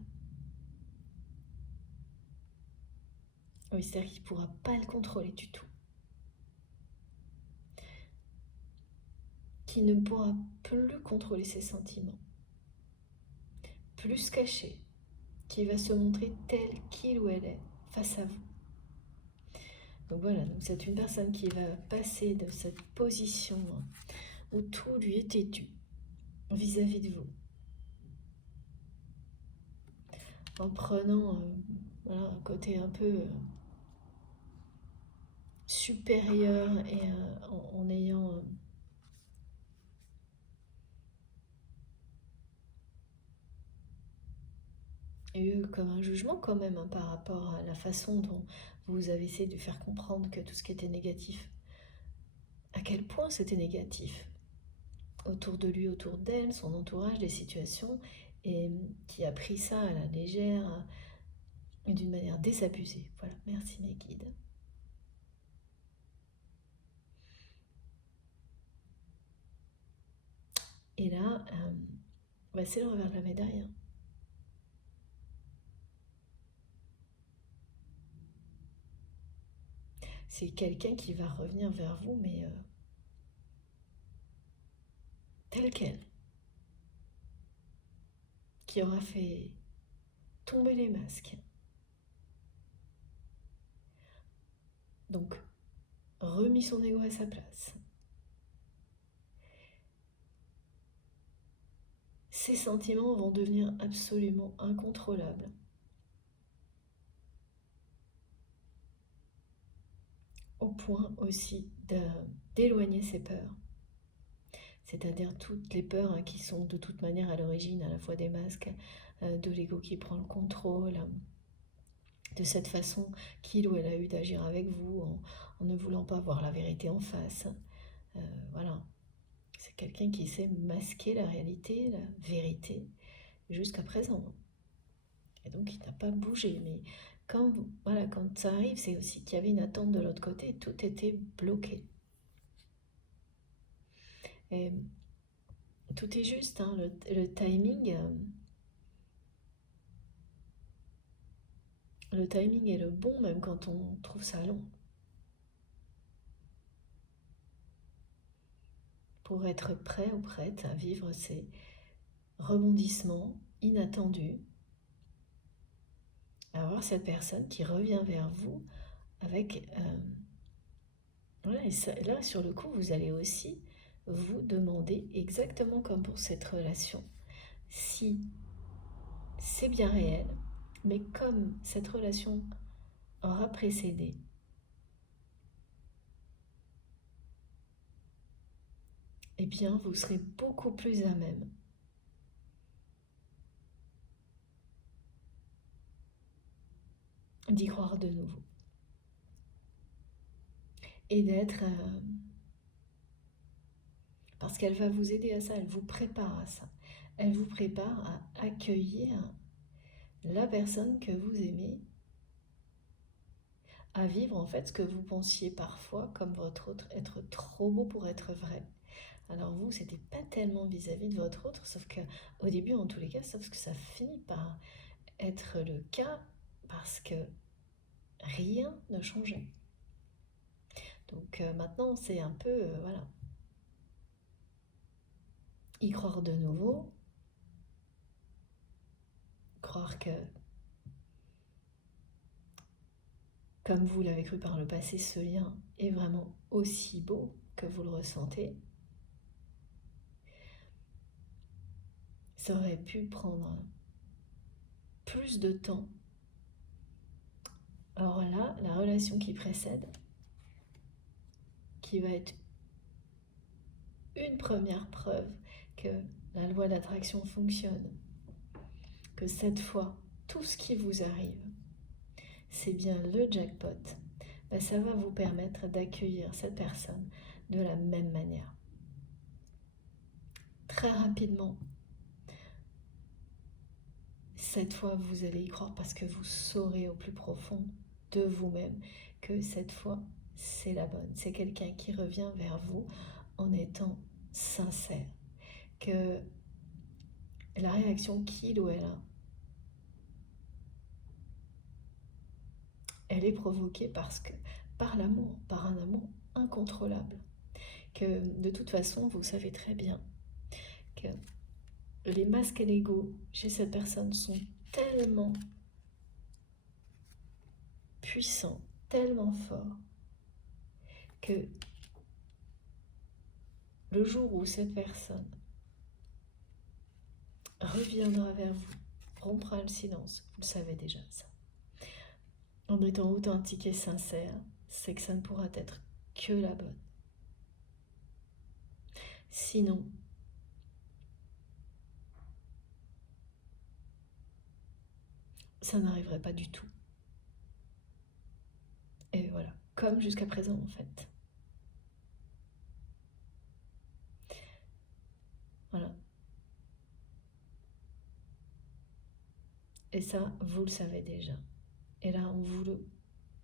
Oui, c'est-à-dire qu'il ne pourra pas le contrôler du tout. Qui ne pourra plus contrôler ses sentiments. Plus se cacher. Qui va se montrer tel qu'il ou elle est face à vous. Donc voilà, donc c'est une personne qui va passer de cette position où tout lui était dû vis-à-vis de vous. En prenant voilà, un côté un peu supérieur et en ayant eu comme un jugement quand même par rapport à la façon dont vous avez essayé de faire comprendre que tout ce qui était négatif, à quel point c'était négatif autour de lui, autour d'elle, son entourage, des situations, et qui a pris ça à la légère et d'une manière désabusée. Voilà, merci mes guides. Et là, c'est le revers de la médaille. C'est quelqu'un qui va revenir vers vous, mais tel quel. Qui aura fait tomber les masques. Donc, remis son ego à sa place. Ces sentiments vont devenir absolument incontrôlables. Au point aussi d'éloigner ses peurs. C'est-à-dire toutes les peurs qui sont de toute manière à l'origine à la fois des masques, de l'ego qui prend le contrôle, de cette façon qu'il ou elle a eu d'agir avec vous en ne voulant pas voir la vérité en face. Voilà. C'est quelqu'un qui sait masquer la réalité, la vérité, jusqu'à présent. Et donc il n'a pas bougé. Mais quand ça arrive, c'est aussi qu'il y avait une attente de l'autre côté, tout était bloqué. Et tout est juste, hein, le timing. Le timing est le bon, même quand on trouve ça long. Pour être prêt ou prête à vivre ces rebondissements inattendus, à avoir cette personne qui revient vers vous avec... voilà, et ça, là, sur le coup, vous allez aussi vous demander, exactement comme pour cette relation, si c'est bien réel, mais comme cette relation aura précédé, eh bien, vous serez beaucoup plus à même d'y croire de nouveau. Et d'être... parce qu'elle va vous aider à ça, elle vous prépare à ça. Elle vous prépare à accueillir la personne que vous aimez, à vivre en fait ce que vous pensiez parfois comme votre autre être trop beau pour être vrai. Alors vous, c'était pas tellement vis-à-vis de votre autre, sauf que au début, en tous les cas, sauf que ça finit par être le cas parce que rien ne changeait. Donc maintenant, c'est un peu, voilà, y croire de nouveau, croire que, comme vous l'avez cru par le passé, ce lien est vraiment aussi beau que vous le ressentez. Ça aurait pu prendre plus de temps. Alors là, la relation qui précède, qui va être une première preuve que la loi d'attraction fonctionne, que cette fois, tout ce qui vous arrive, c'est bien le jackpot, ça va vous permettre d'accueillir cette personne de la même manière. Très rapidement, cette fois, vous allez y croire parce que vous saurez au plus profond de vous-même que cette fois, c'est la bonne. C'est quelqu'un qui revient vers vous en étant sincère. que la réaction qu'il ou elle a, elle est provoquée par l'amour, par un amour incontrôlable. Que de toute façon, vous savez très bien que les masques et l'ego chez cette personne sont tellement puissants, tellement forts, que le jour où cette personne reviendra vers vous, rompra le silence, vous le savez déjà ça, en étant authentique et sincère, c'est que ça ne pourra être que la bonne. Sinon, ça n'arriverait pas du tout. Et voilà, comme jusqu'à présent en fait. Voilà. Et ça, vous le savez déjà. Et là, on vous le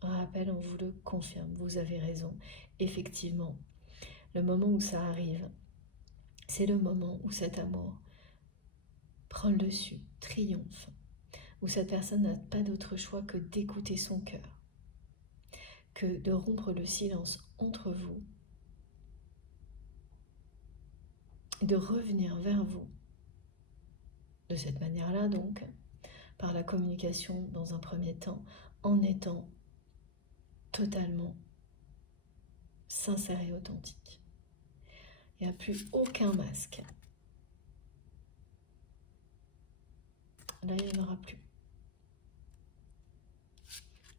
rappelle, on vous le confirme. Vous avez raison. Effectivement, le moment où ça arrive, c'est le moment où cet amour prend le dessus, triomphe, où cette personne n'a pas d'autre choix que d'écouter son cœur, que de rompre le silence entre vous, de revenir vers vous. De cette manière-là, donc, par la communication dans un premier temps, en étant totalement sincère et authentique. Il n'y a plus aucun masque. Là, il n'y en aura plus.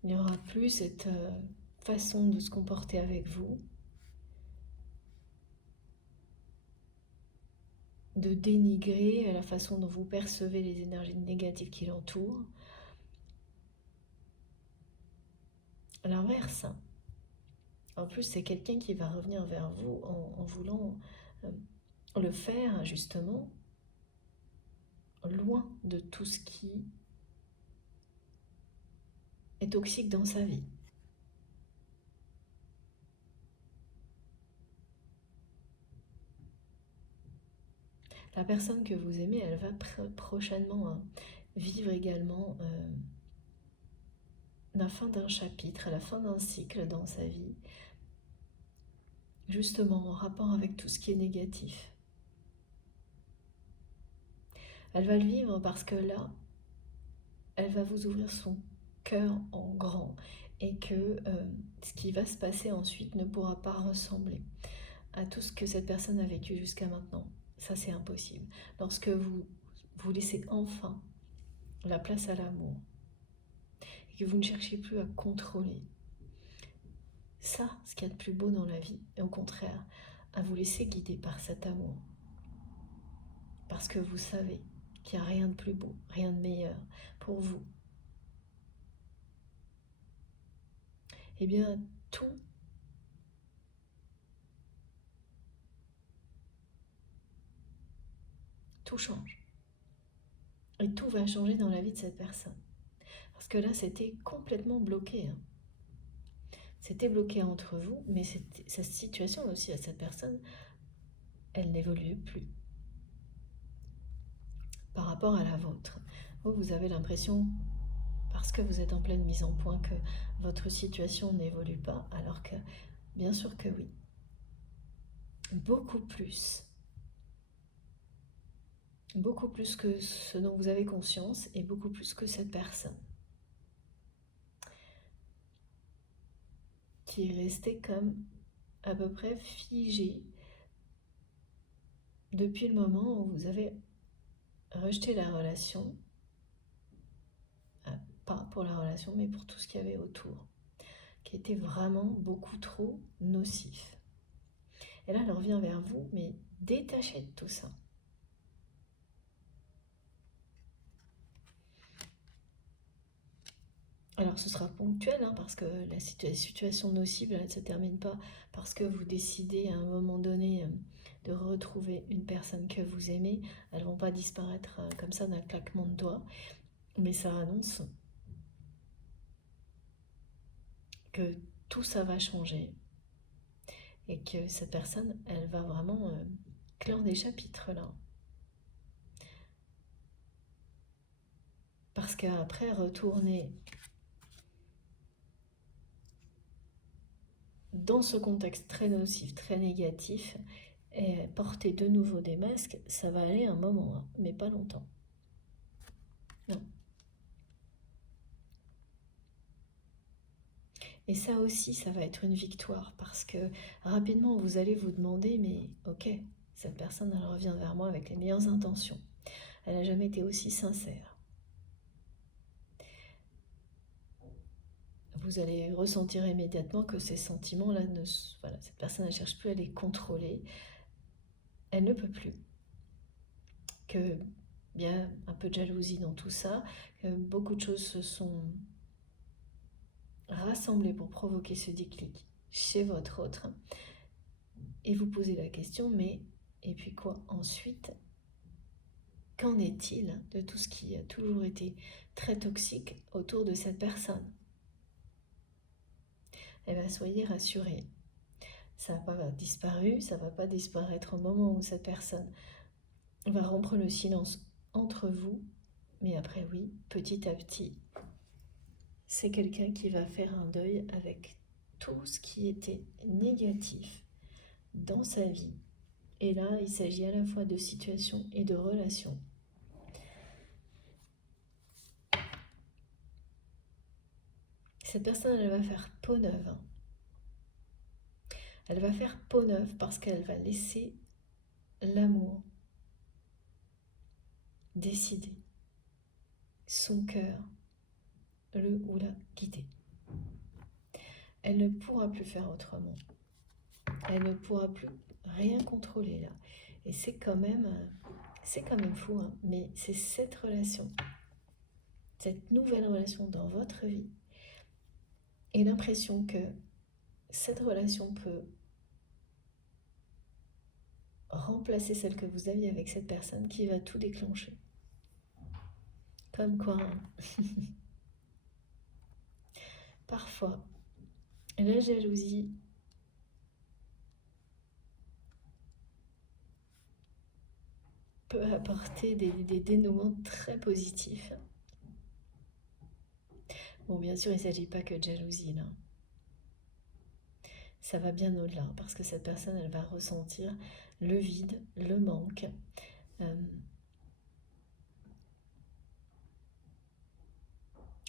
Il n'y aura plus cette façon de se comporter avec vous, de dénigrer la façon dont vous percevez les énergies négatives qui l'entourent. À l'inverse, en plus, c'est quelqu'un qui va revenir vers vous en voulant le faire justement loin de tout ce qui est toxique dans sa vie. La personne que vous aimez, elle va prochainement vivre également la fin d'un chapitre, la fin d'un cycle dans sa vie, justement en rapport avec tout ce qui est négatif. Elle va le vivre parce que là, elle va vous ouvrir son cœur en grand et que ce qui va se passer ensuite ne pourra pas ressembler à tout ce que cette personne a vécu jusqu'à maintenant. Ça, c'est impossible. Lorsque vous laissez enfin la place à l'amour et que vous ne cherchez plus à contrôler, ça, ce qu'il y a de plus beau dans la vie, et au contraire, à vous laisser guider par cet amour. Parce que vous savez qu'il n'y a rien de plus beau, rien de meilleur pour vous. Eh bien, tout change. Et tout va changer dans la vie de cette personne. Parce que là, c'était complètement bloqué. C'était bloqué entre vous, mais cette situation aussi à cette personne, elle n'évoluait plus par rapport à la vôtre. Vous avez l'impression, parce que vous êtes en pleine mise en point, que votre situation n'évolue pas, alors que, bien sûr que oui. Beaucoup plus que ce dont vous avez conscience et beaucoup plus que cette personne qui est restée comme à peu près figée depuis le moment où vous avez rejeté la relation, pas pour la relation mais pour tout ce qu'il y avait autour, qui était vraiment beaucoup trop nocif. Et là, elle revient vers vous, mais détachée de tout ça. Alors ce sera ponctuel, parce que la situation nocive, elle ne se termine pas parce que vous décidez à un moment donné de retrouver une personne que vous aimez. Elles ne vont pas disparaître comme ça d'un claquement de doigts, mais ça annonce que tout ça va changer et que cette personne, elle va vraiment clore des chapitres là. Parce qu'après, retourner dans ce contexte très nocif, très négatif, et porter de nouveau des masques, ça va aller un moment, hein, mais pas longtemps. Non. Et ça aussi, ça va être une victoire, parce que rapidement, vous allez vous demander, mais ok, cette personne, elle revient vers moi avec les meilleures intentions. Elle n'a jamais été aussi sincère. Vous allez ressentir immédiatement que ces sentiments-là, voilà, cette personne ne cherche plus à les contrôler. Elle ne peut plus. Que il y a un peu de jalousie dans tout ça, que beaucoup de choses se sont rassemblées pour provoquer ce déclic chez votre autre. Et vous posez la question, mais et puis quoi ensuite? Qu'en est-il de tout ce qui a toujours été très toxique autour de cette personne? Eh bien, soyez rassurés. Ça n'a pas disparu, ça ne va pas disparaître au moment où cette personne va rompre le silence entre vous. Mais après, oui, petit à petit, c'est quelqu'un qui va faire un deuil avec tout ce qui était négatif dans sa vie. Et là, il s'agit à la fois de situations et de relations. Cette personne, elle va faire peau neuve. Elle va faire peau neuve parce qu'elle va laisser l'amour décider, son cœur le ou la guider. Elle ne pourra plus faire autrement. Elle ne pourra plus rien contrôler là. Et c'est quand même fou, hein, mais c'est cette relation, cette nouvelle relation dans votre vie, et l'impression que cette relation peut remplacer celle que vous aviez avec cette personne qui va tout déclencher. Comme quoi, hein. Parfois, la jalousie peut apporter des dénouements très positifs. Bon, bien sûr, il ne s'agit pas que de jalousie, là. Ça va bien au-delà, parce que cette personne, elle va ressentir le vide, le manque.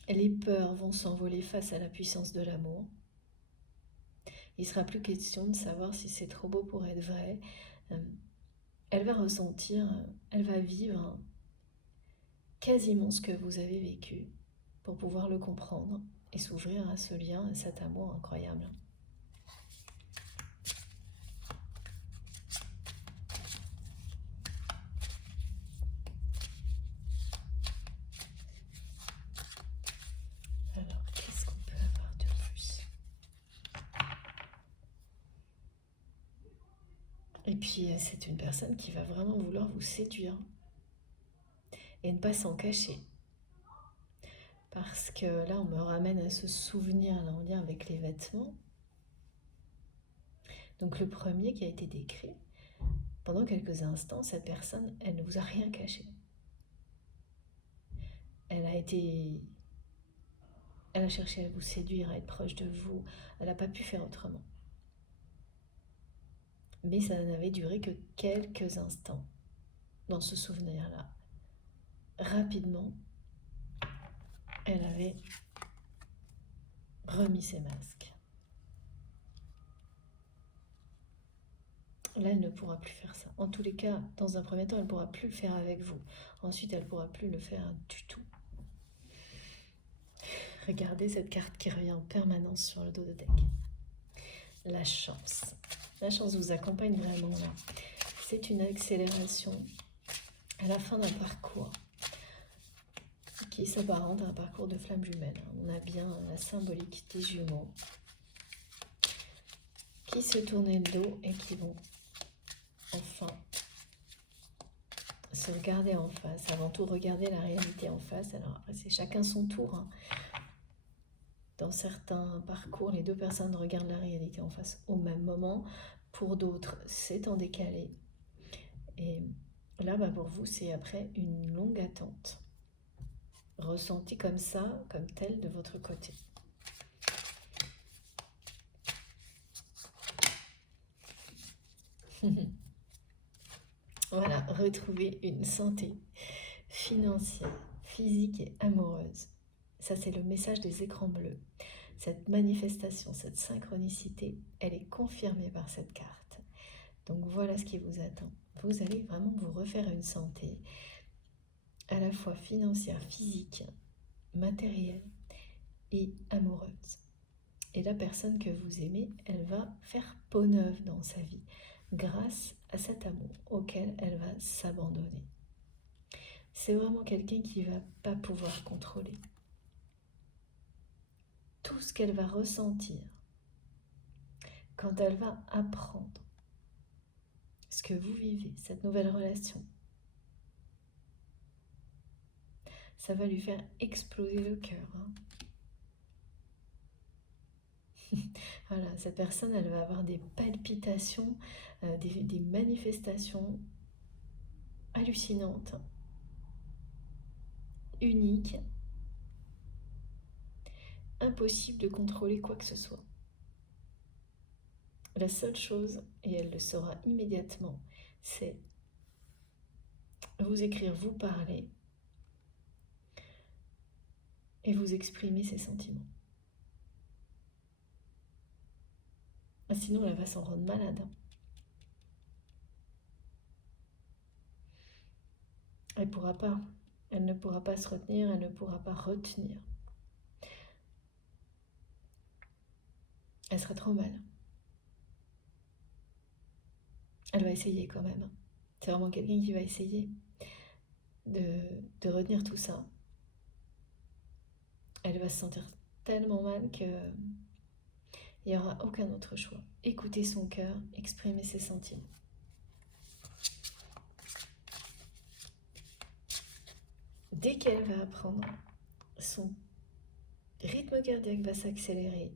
Les peurs vont s'envoler face à la puissance de l'amour. Il ne sera plus question de savoir si c'est trop beau pour être vrai. Elle va ressentir, elle va vivre quasiment ce que vous avez vécu pour pouvoir le comprendre et s'ouvrir à ce lien, à cet amour incroyable. Alors, qu'est-ce qu'on peut avoir de plus? Et puis, c'est une personne qui va vraiment vouloir vous séduire et ne pas s'en cacher. Parce que là, on me ramène à ce souvenir là, en lien avec les vêtements. Donc le premier qui a été décrit, pendant quelques instants, cette personne, elle ne vous a rien caché. Elle a cherché à vous séduire, à être proche de vous. Elle n'a pas pu faire autrement. Mais ça n'avait duré que quelques instants dans ce souvenir-là. Rapidement, elle avait remis ses masques. Là, elle ne pourra plus faire ça. En tous les cas, dans un premier temps, elle ne pourra plus le faire avec vous. Ensuite, elle ne pourra plus le faire du tout. Regardez cette carte qui revient en permanence sur le dos de deck. La chance. La chance vous accompagne vraiment là. C'est une accélération à la fin d'un parcours qui s'apparente à un parcours de flamme jumelle. On a bien la symbolique des jumeaux qui se tournent le dos et qui vont enfin se regarder en face. Avant tout, regarder la réalité en face. Alors après, c'est chacun son tour, hein. Dans certains parcours, les deux personnes regardent la réalité en face au même moment. Pour d'autres, c'est en décalé. Et là, pour vous, c'est après une longue attente. ressenti comme ça, comme tel, de votre côté. Voilà, retrouver une santé financière, physique et amoureuse. Ça, c'est le message des écrans bleus. Cette manifestation, cette synchronicité, elle est confirmée par cette carte. Donc voilà ce qui vous attend. Vous allez vraiment vous refaire une santé à la fois financière, physique, matérielle et amoureuse. Et la personne que vous aimez, elle va faire peau neuve dans sa vie grâce à cet amour auquel elle va s'abandonner. C'est vraiment quelqu'un qui ne va pas pouvoir contrôler. Tout ce qu'elle va ressentir quand elle va apprendre ce que vous vivez, cette nouvelle relation, ça va lui faire exploser le cœur. Voilà, cette personne, elle va avoir des palpitations, des manifestations hallucinantes, uniques, impossible de contrôler quoi que ce soit. La seule chose, et elle le saura immédiatement, c'est vous écrire, vous parler et vous exprimer ses sentiments. Sinon, elle va s'en rendre malade. Elle ne pourra pas se retenir, elle ne pourra pas retenir. Elle sera trop mal. Elle va essayer quand même. C'est vraiment quelqu'un qui va essayer de retenir tout ça. Elle va se sentir tellement mal que il n'y aura aucun autre choix. Écouter son cœur, exprimer ses sentiments. Dès qu'elle va apprendre, son rythme cardiaque va s'accélérer.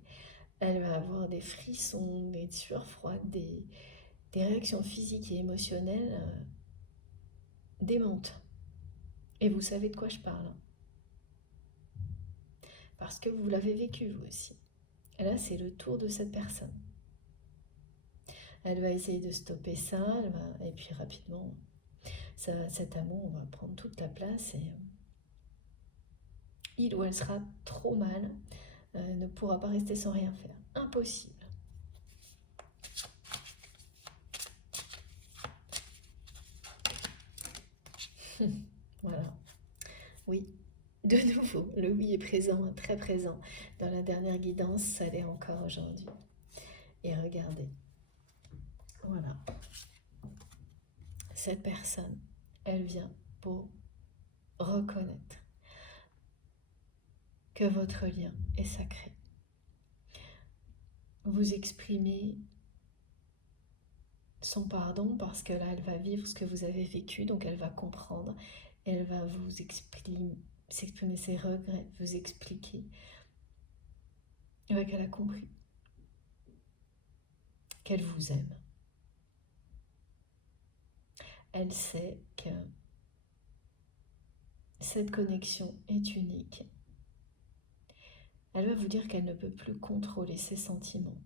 Elle va avoir des frissons, des sueurs froides, des réactions physiques et émotionnelles démentes. Et vous savez de quoi je parle. Parce que vous l'avez vécu vous aussi. Et là, c'est le tour de cette personne. Elle va essayer de stopper ça, et puis rapidement, cet amour va prendre toute la place et il ou elle sera trop mal, ne pourra pas rester sans rien faire. Impossible. Voilà. Oui, de nouveau, le oui est présent, très présent. Dans la dernière guidance, ça l'est encore aujourd'hui. Et regardez. Voilà. Cette personne, elle vient pour reconnaître que votre lien est sacré. Vous exprimez son pardon parce que là, elle va vivre ce que vous avez vécu, donc elle va comprendre, elle va vous s'exprimer ses regrets, vous expliquer qu'elle a compris, qu'elle vous aime. Elle sait que cette connexion est unique. Elle va vous dire qu'elle ne peut plus contrôler ses sentiments.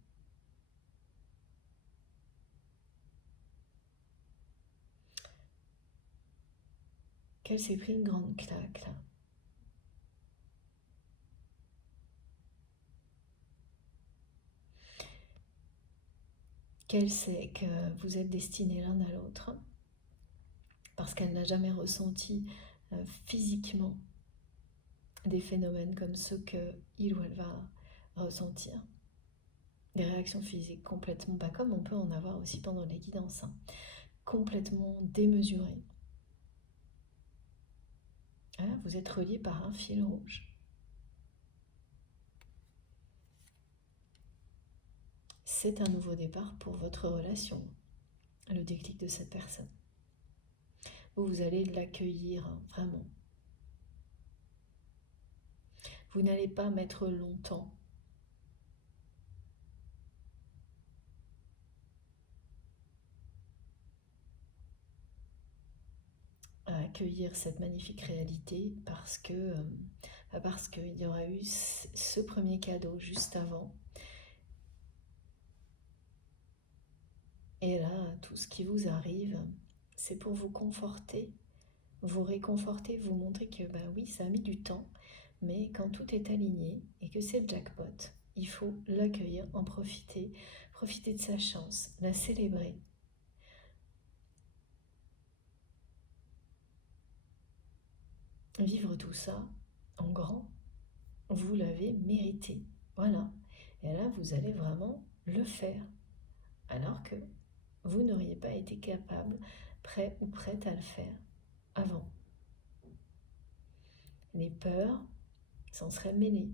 Qu'elle s'est pris une grande claque là. Qu'elle sait que vous êtes destinés l'un à l'autre parce qu'elle n'a jamais ressenti physiquement des phénomènes comme ceux qu'il ou elle va ressentir. Des réactions physiques complètement, pas comme on peut en avoir aussi pendant les guidances, complètement démesurées. Vous êtes reliés par un fil rouge. C'est un nouveau départ pour votre relation, le déclic de cette personne. Vous allez l'accueillir vraiment. Vous n'allez pas mettre longtemps à accueillir cette magnifique réalité parce que parce qu'il y aura eu ce premier cadeau juste avant. Et là, tout ce qui vous arrive, c'est pour vous conforter, vous réconforter, vous montrer que bah oui, ça a mis du temps, mais quand tout est aligné et que c'est le jackpot, il faut l'accueillir, en profiter, profiter de sa chance, la célébrer. Vivre tout ça en grand, vous l'avez mérité. Voilà. Et là, vous allez vraiment le faire. Alors que vous n'auriez pas été capable, prêt ou prête à le faire avant. Les peurs s'en seraient mêlées.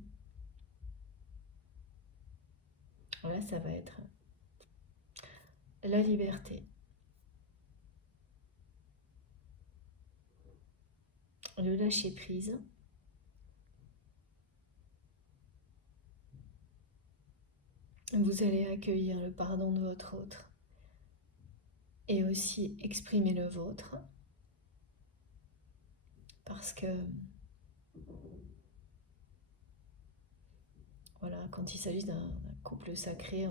Voilà, ça va être la liberté, le lâcher prise, vous allez accueillir le pardon de votre autre et aussi exprimer le vôtre, parce que voilà, quand il s'agit d'un couple sacré,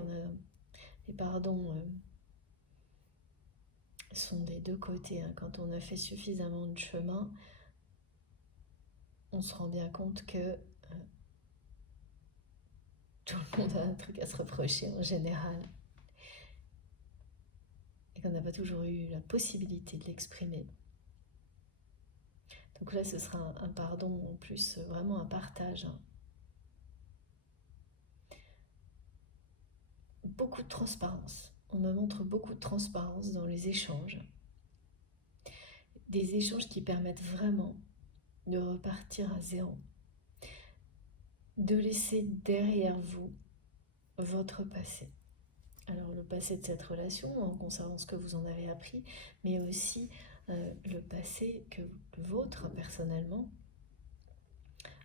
les pardons sont des deux côtés. Quand on a fait suffisamment de chemin, on se rend bien compte que tout le monde a un truc à se reprocher en général et qu'on n'a pas toujours eu la possibilité de l'exprimer. Donc là, ce sera un pardon en plus, vraiment un partage. Beaucoup de transparence. On me montre beaucoup de transparence dans les échanges. Des échanges qui permettent vraiment de repartir à zéro. De laisser derrière vous votre passé. Alors le passé de cette relation, en conservant ce que vous en avez appris, mais aussi le passé que vôtre personnellement,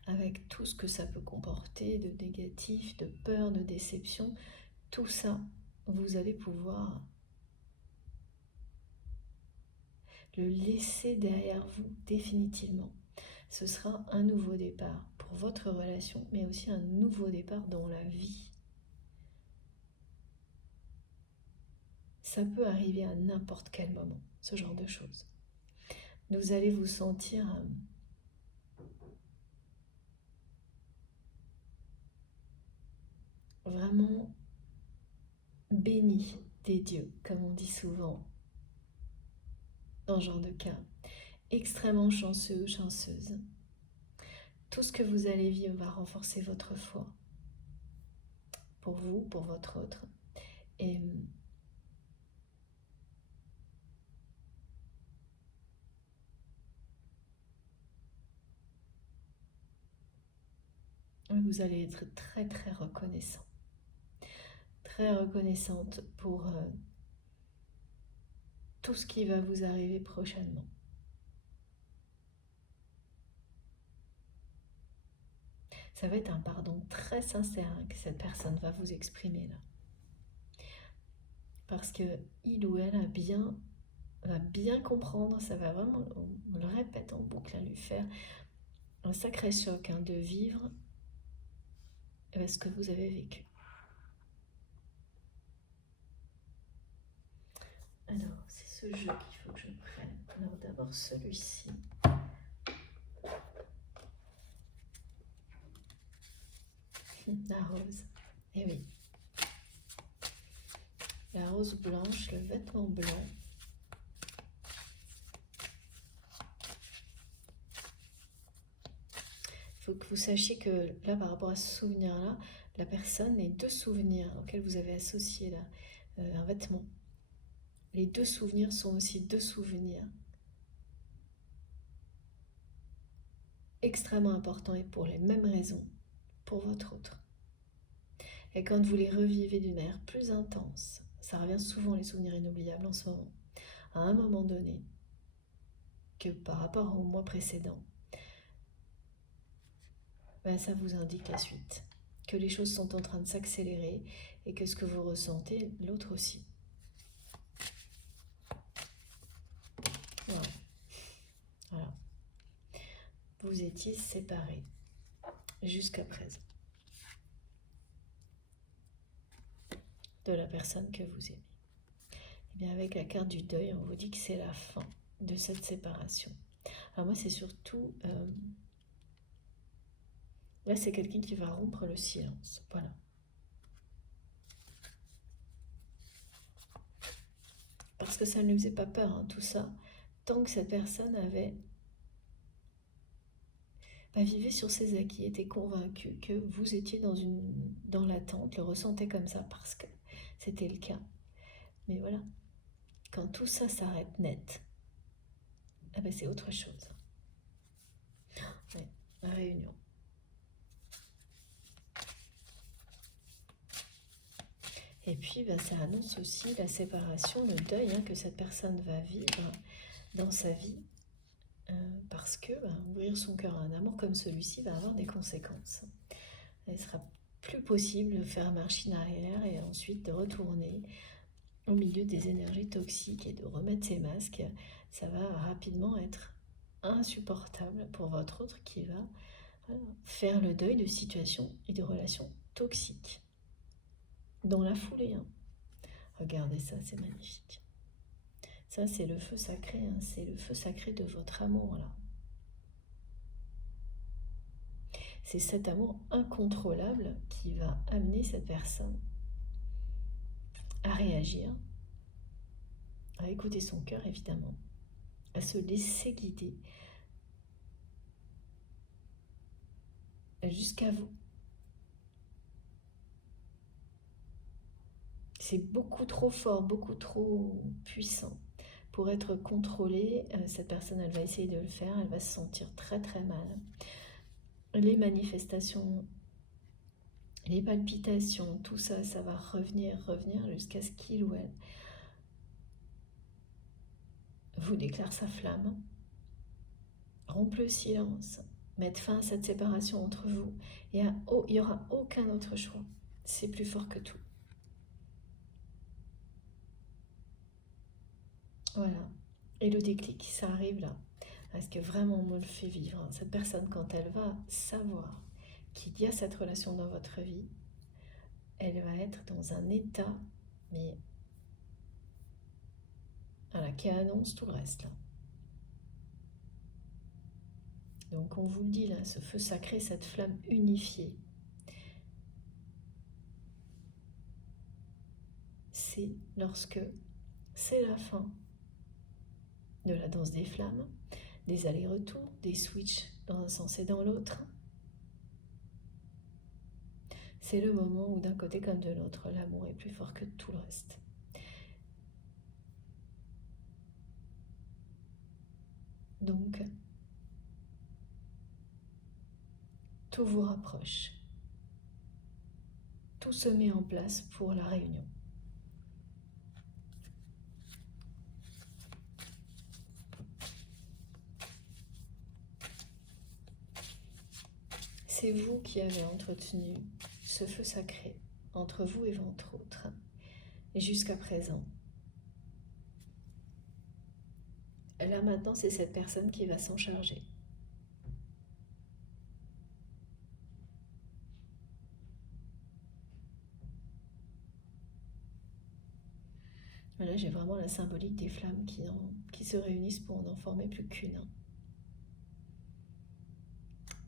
avec tout ce que ça peut comporter de négatif, de peur, de déception, tout ça, vous allez pouvoir le laisser derrière vous définitivement. Ce sera un nouveau départ pour votre relation, mais aussi un nouveau départ dans la vie. Ça peut arriver à n'importe quel moment, ce genre de choses. Vous allez vous sentir vraiment béni des dieux, comme on dit souvent dans ce genre de cas. Extrêmement chanceux ou chanceuse. Tout ce que vous allez vivre va renforcer votre foi. Pour vous, pour votre autre. Et vous allez être très très reconnaissant. Très reconnaissante pour tout ce qui va vous arriver prochainement. Ça va être un pardon très sincère que cette personne va vous exprimer là. Parce que il ou elle va bien comprendre, ça va vraiment, on le répète en boucle, lui faire un sacré choc de vivre ce que vous avez vécu. Alors, c'est ce jeu qu'il faut que je prenne. Alors d'abord celui-ci. La rose. Eh oui. La rose blanche, le vêtement blanc. Il faut que vous sachiez que là, par rapport à ce souvenir-là, la personne, les deux souvenirs auxquels vous avez associé là, un vêtement, les deux souvenirs sont aussi deux souvenirs extrêmement importants et pour les mêmes raisons pour votre autre. Et quand vous les revivez d'une manière plus intense, ça revient souvent les souvenirs inoubliables en ce moment, à un moment donné, que par rapport au mois précédent, ben ça vous indique la suite, que les choses sont en train de s'accélérer et que ce que vous ressentez, l'autre aussi. Voilà. Voilà. vous étiez séparés jusqu'à présent de la personne que vous aimez. Et bien avec la carte du deuil, on vous dit que c'est la fin de cette séparation. Alors moi, c'est surtout... là, c'est quelqu'un qui va rompre le silence. Voilà. Parce que ça ne lui faisait pas peur, hein, tout ça. Tant que cette personne vivait sur ses acquis, était convaincu que vous étiez dans l'attente, le ressentait comme ça parce que c'était le cas. Mais voilà, quand tout ça s'arrête net, c'est autre chose. Ouais, la réunion. Et puis, ça annonce aussi la séparation, le deuil que cette personne va vivre dans sa vie. Parce que ouvrir son cœur à un amour comme celui-ci va avoir des conséquences. Il ne sera plus possible de faire machine arrière et ensuite de retourner au milieu des énergies toxiques et de remettre ses masques. Ça va rapidement être insupportable pour votre autre qui va faire le deuil de situations et de relations toxiques. Dans la foulée. Regardez ça, c'est magnifique. Ça, c'est le feu sacré, c'est le feu sacré de votre amour, là. C'est cet amour incontrôlable qui va amener cette personne à réagir, à écouter son cœur, évidemment, à se laisser guider jusqu'à vous. C'est beaucoup trop fort, beaucoup trop puissant pour être contrôlé. Cette personne, elle va essayer de le faire, elle va se sentir très très mal. Les manifestations, les palpitations, tout ça, ça va revenir jusqu'à ce qu'il ou elle vous déclare sa flamme, rompe le silence, mette fin à cette séparation entre vous. Et il n'y aura aucun autre choix. C'est plus fort que tout. Voilà. Et le déclic, ça arrive là. Parce que vraiment, on me le fait vivre. Cette personne, quand elle va savoir qu'il y a cette relation dans votre vie, elle va être dans un état, mais voilà, qui annonce tout le reste là. Donc on vous le dit là, ce feu sacré, cette flamme unifiée, c'est lorsque c'est la fin de la danse des flammes, des allers-retours, des switches dans un sens et dans l'autre. C'est le moment où d'un côté comme de l'autre, l'amour est plus fort que tout le reste. Donc, tout vous rapproche. Tout se met en place pour la réunion. C'est vous qui avez entretenu ce feu sacré entre vous et votre autre, et jusqu'à présent. Là maintenant, c'est cette personne qui va s'en charger. Là, j'ai vraiment la symbolique des flammes qui se réunissent pour n'en former plus qu'une.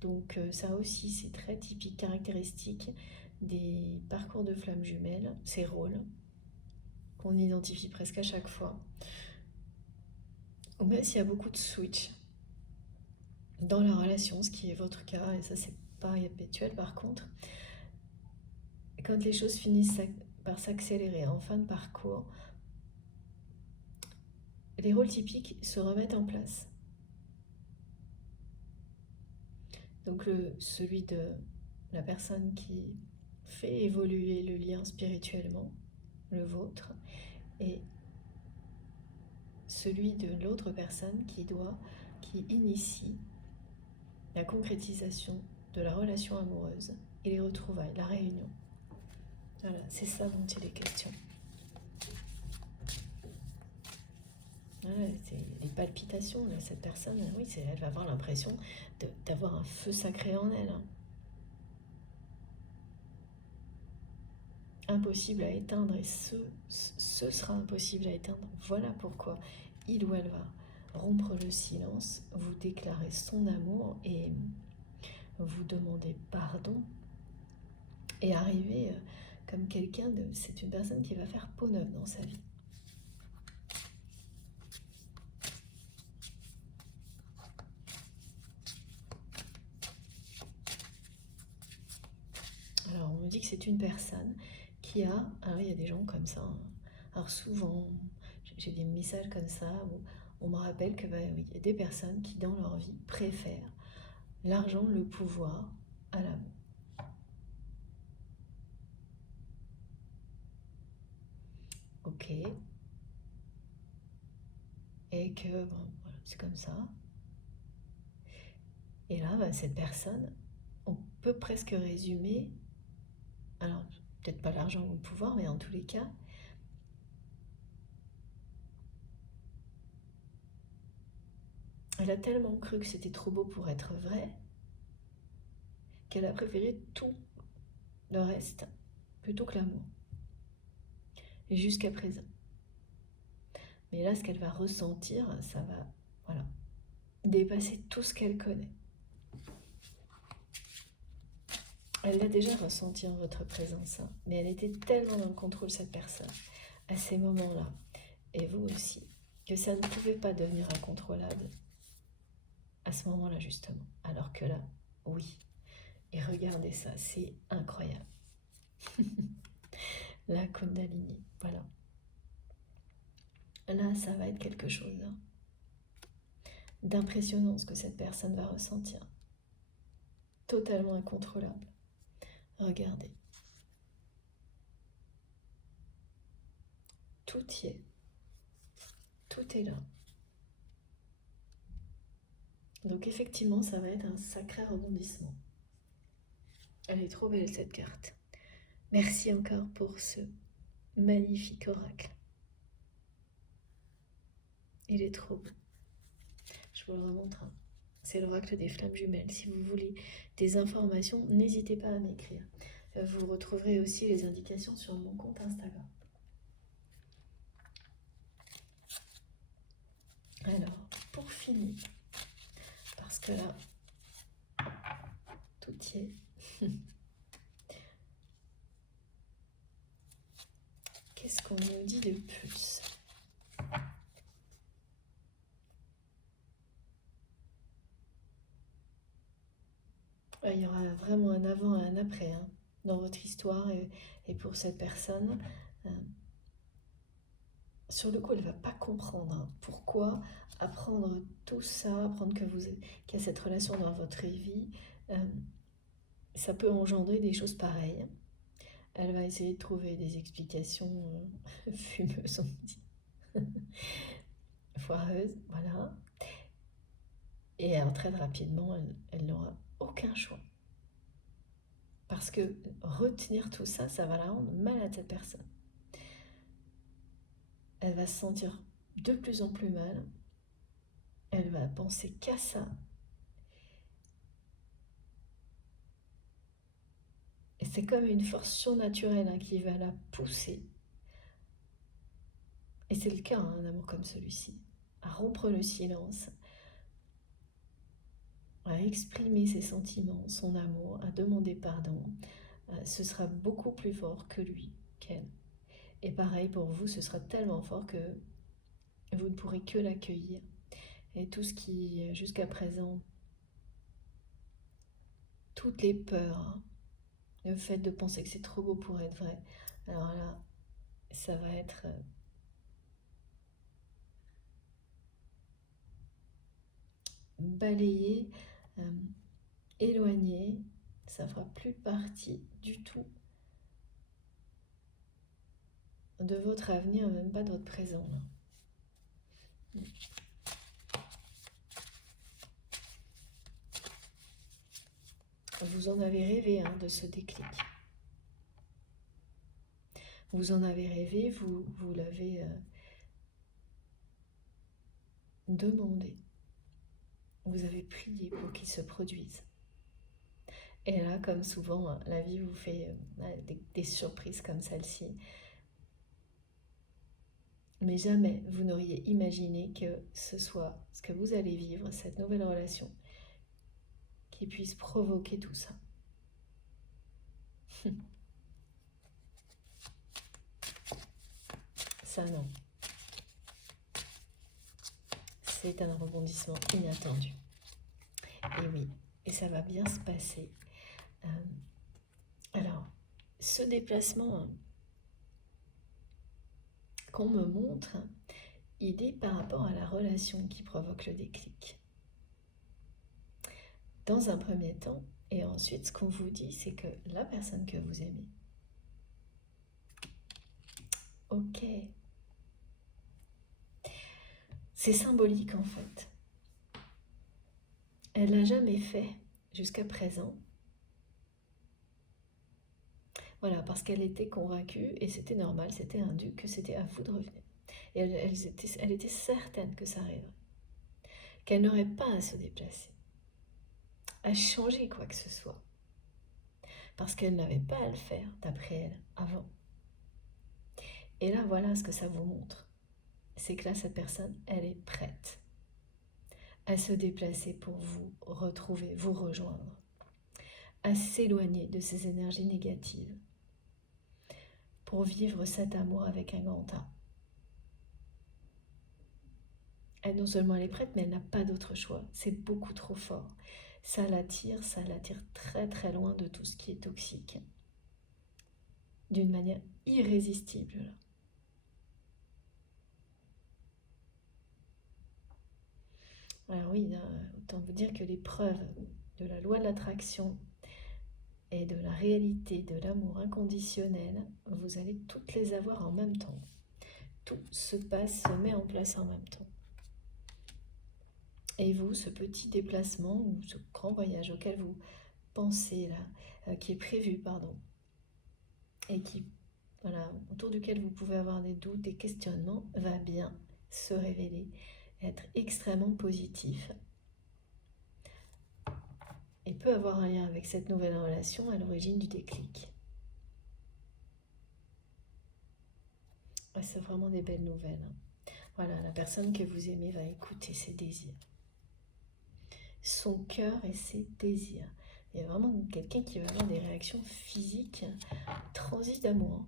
Donc ça aussi, c'est très typique, caractéristique des parcours de flammes jumelles, ces rôles qu'on identifie presque à chaque fois. Ou même s'il y a beaucoup de switch dans la relation, ce qui est votre cas, et ça c'est pas habituel par contre, quand les choses finissent par s'accélérer en fin de parcours, les rôles typiques se remettent en place. Donc celui de la personne qui fait évoluer le lien spirituellement, le vôtre, et celui de l'autre personne qui initie la concrétisation de la relation amoureuse et les retrouvailles, la réunion. Voilà, c'est ça dont il est question. Voilà, c'est les palpitations, là, cette personne, oui, elle va avoir l'impression d'avoir un feu sacré en elle, hein. Impossible à éteindre, et ce sera impossible à éteindre. Voilà pourquoi il ou elle va rompre le silence, vous déclarer son amour et vous demander pardon et arriver comme quelqu'un de... C'est une personne qui va faire peau neuve dans sa vie. Alors, on me dit que c'est une personne qui a... Alors, il y a des gens comme ça, hein. Alors, souvent, j'ai des messages comme ça où on me rappelle que, bah, oui, il y a des personnes qui, dans leur vie, préfèrent l'argent, le pouvoir à l'amour. Ok. Et que, bon, voilà, c'est comme ça. Et là, bah, cette personne, on peut presque résumer, alors peut-être pas l'argent ou le pouvoir, mais en tous les cas, elle a tellement cru que c'était trop beau pour être vrai, qu'elle a préféré tout le reste plutôt que l'amour. Et jusqu'à présent. Mais là, ce qu'elle va ressentir, ça va, voilà, dépasser tout ce qu'elle connaît. Elle l'a déjà ressenti en votre présence, hein, mais elle était tellement dans le contrôle, cette personne, à ces moments-là, et vous aussi, que ça ne pouvait pas devenir incontrôlable à ce moment-là, justement. Alors que là, oui. Et regardez ça, c'est incroyable. La Kundalini, voilà. Là, ça va être quelque chose d'impressionnant, ce que cette personne va ressentir. Totalement incontrôlable. Regardez. Tout y est. Tout est là. Donc effectivement, ça va être un sacré rebondissement. Elle est trop belle, cette carte. Merci encore pour ce magnifique oracle. Il est trop beau. Je vous le remontre, hein. C'est l'oracle des flammes jumelles. Si vous voulez des informations, n'hésitez pas à m'écrire. Vous retrouverez aussi les indications sur mon compte Instagram. Alors, pour finir, parce que là, tout y est. Qu'est-ce qu'on nous dit de plus? Il y aura vraiment un avant et un après, hein, dans votre histoire et pour cette personne. Sur le coup, elle ne va pas comprendre, hein, pourquoi apprendre tout ça, apprendre qu'il y a cette relation dans votre vie, ça peut engendrer des choses pareilles. Elle va essayer de trouver des explications fumeuses, on dit. Foireuses, voilà. Et alors, très rapidement, elle n'aura aucun choix. Parce que retenir tout ça, ça va la rendre mal à cette personne. Elle va se sentir de plus en plus mal. Elle va penser qu'à ça. Et c'est comme une force surnaturelle, hein, qui va la pousser. Et c'est le cas, hein, un amour comme celui-ci. À rompre le silence, à exprimer ses sentiments, son amour, à demander pardon. Ce sera beaucoup plus fort que lui, qu'elle. Et pareil pour vous, ce sera tellement fort que vous ne pourrez que l'accueillir. Et tout ce qui, jusqu'à présent, toutes les peurs, hein, le fait de penser que c'est trop beau pour être vrai, alors là, ça va être balayé, éloigné, ça fera plus partie du tout de votre avenir, même pas de votre présent, là. Vous en avez rêvé, hein, de ce déclic. Vous en avez rêvé, vous l'avez demandé, vous avez prié pour qu'il se produise. Et là, comme souvent, la vie vous fait des surprises comme celle-ci. Mais jamais vous n'auriez imaginé que ce soit ce que vous allez vivre, cette nouvelle relation, qui puisse provoquer tout ça. Ça, non. C'est un rebondissement inattendu. Et oui, et ça va bien se passer. Alors, ce déplacement qu'on me montre, il est par rapport à la relation qui provoque le déclic. Dans un premier temps, et ensuite, ce qu'on vous dit, c'est que la personne que vous aimez, ok, c'est symbolique en fait. Elle l'a jamais fait jusqu'à présent. Voilà, parce qu'elle était convaincue, et c'était normal, c'était un dû, que c'était à vous de revenir. Et elle était certaine que ça arriverait. Qu'elle n'aurait pas à se déplacer, à changer quoi que ce soit. Parce qu'elle n'avait pas à le faire, d'après elle, avant. Et là, voilà ce que ça vous montre. C'est que là, cette personne, elle est prête à se déplacer pour vous retrouver, vous rejoindre, à s'éloigner de ces énergies négatives, pour vivre cet amour avec un grand A. Elle, non seulement elle est prête, mais elle n'a pas d'autre choix. C'est beaucoup trop fort. Ça l'attire très très loin de tout ce qui est toxique. D'une manière irrésistible. Alors oui, autant vous dire que les preuves de la loi de l'attraction et de la réalité de l'amour inconditionnel, vous allez toutes les avoir en même temps. Tout se passe, se met en place en même temps. Et vous, ce petit déplacement ou ce grand voyage auquel vous pensez là, qui est prévu, pardon, et qui, voilà, autour duquel vous pouvez avoir des doutes, des questionnements, va bien se révéler, être extrêmement positif. Et peut avoir un lien avec cette nouvelle relation à l'origine du déclic. C'est vraiment des belles nouvelles. Voilà, la personne que vous aimez va écouter ses désirs. Son cœur et ses désirs. Il y a vraiment quelqu'un qui va avoir des réactions physiques, transis d'amour.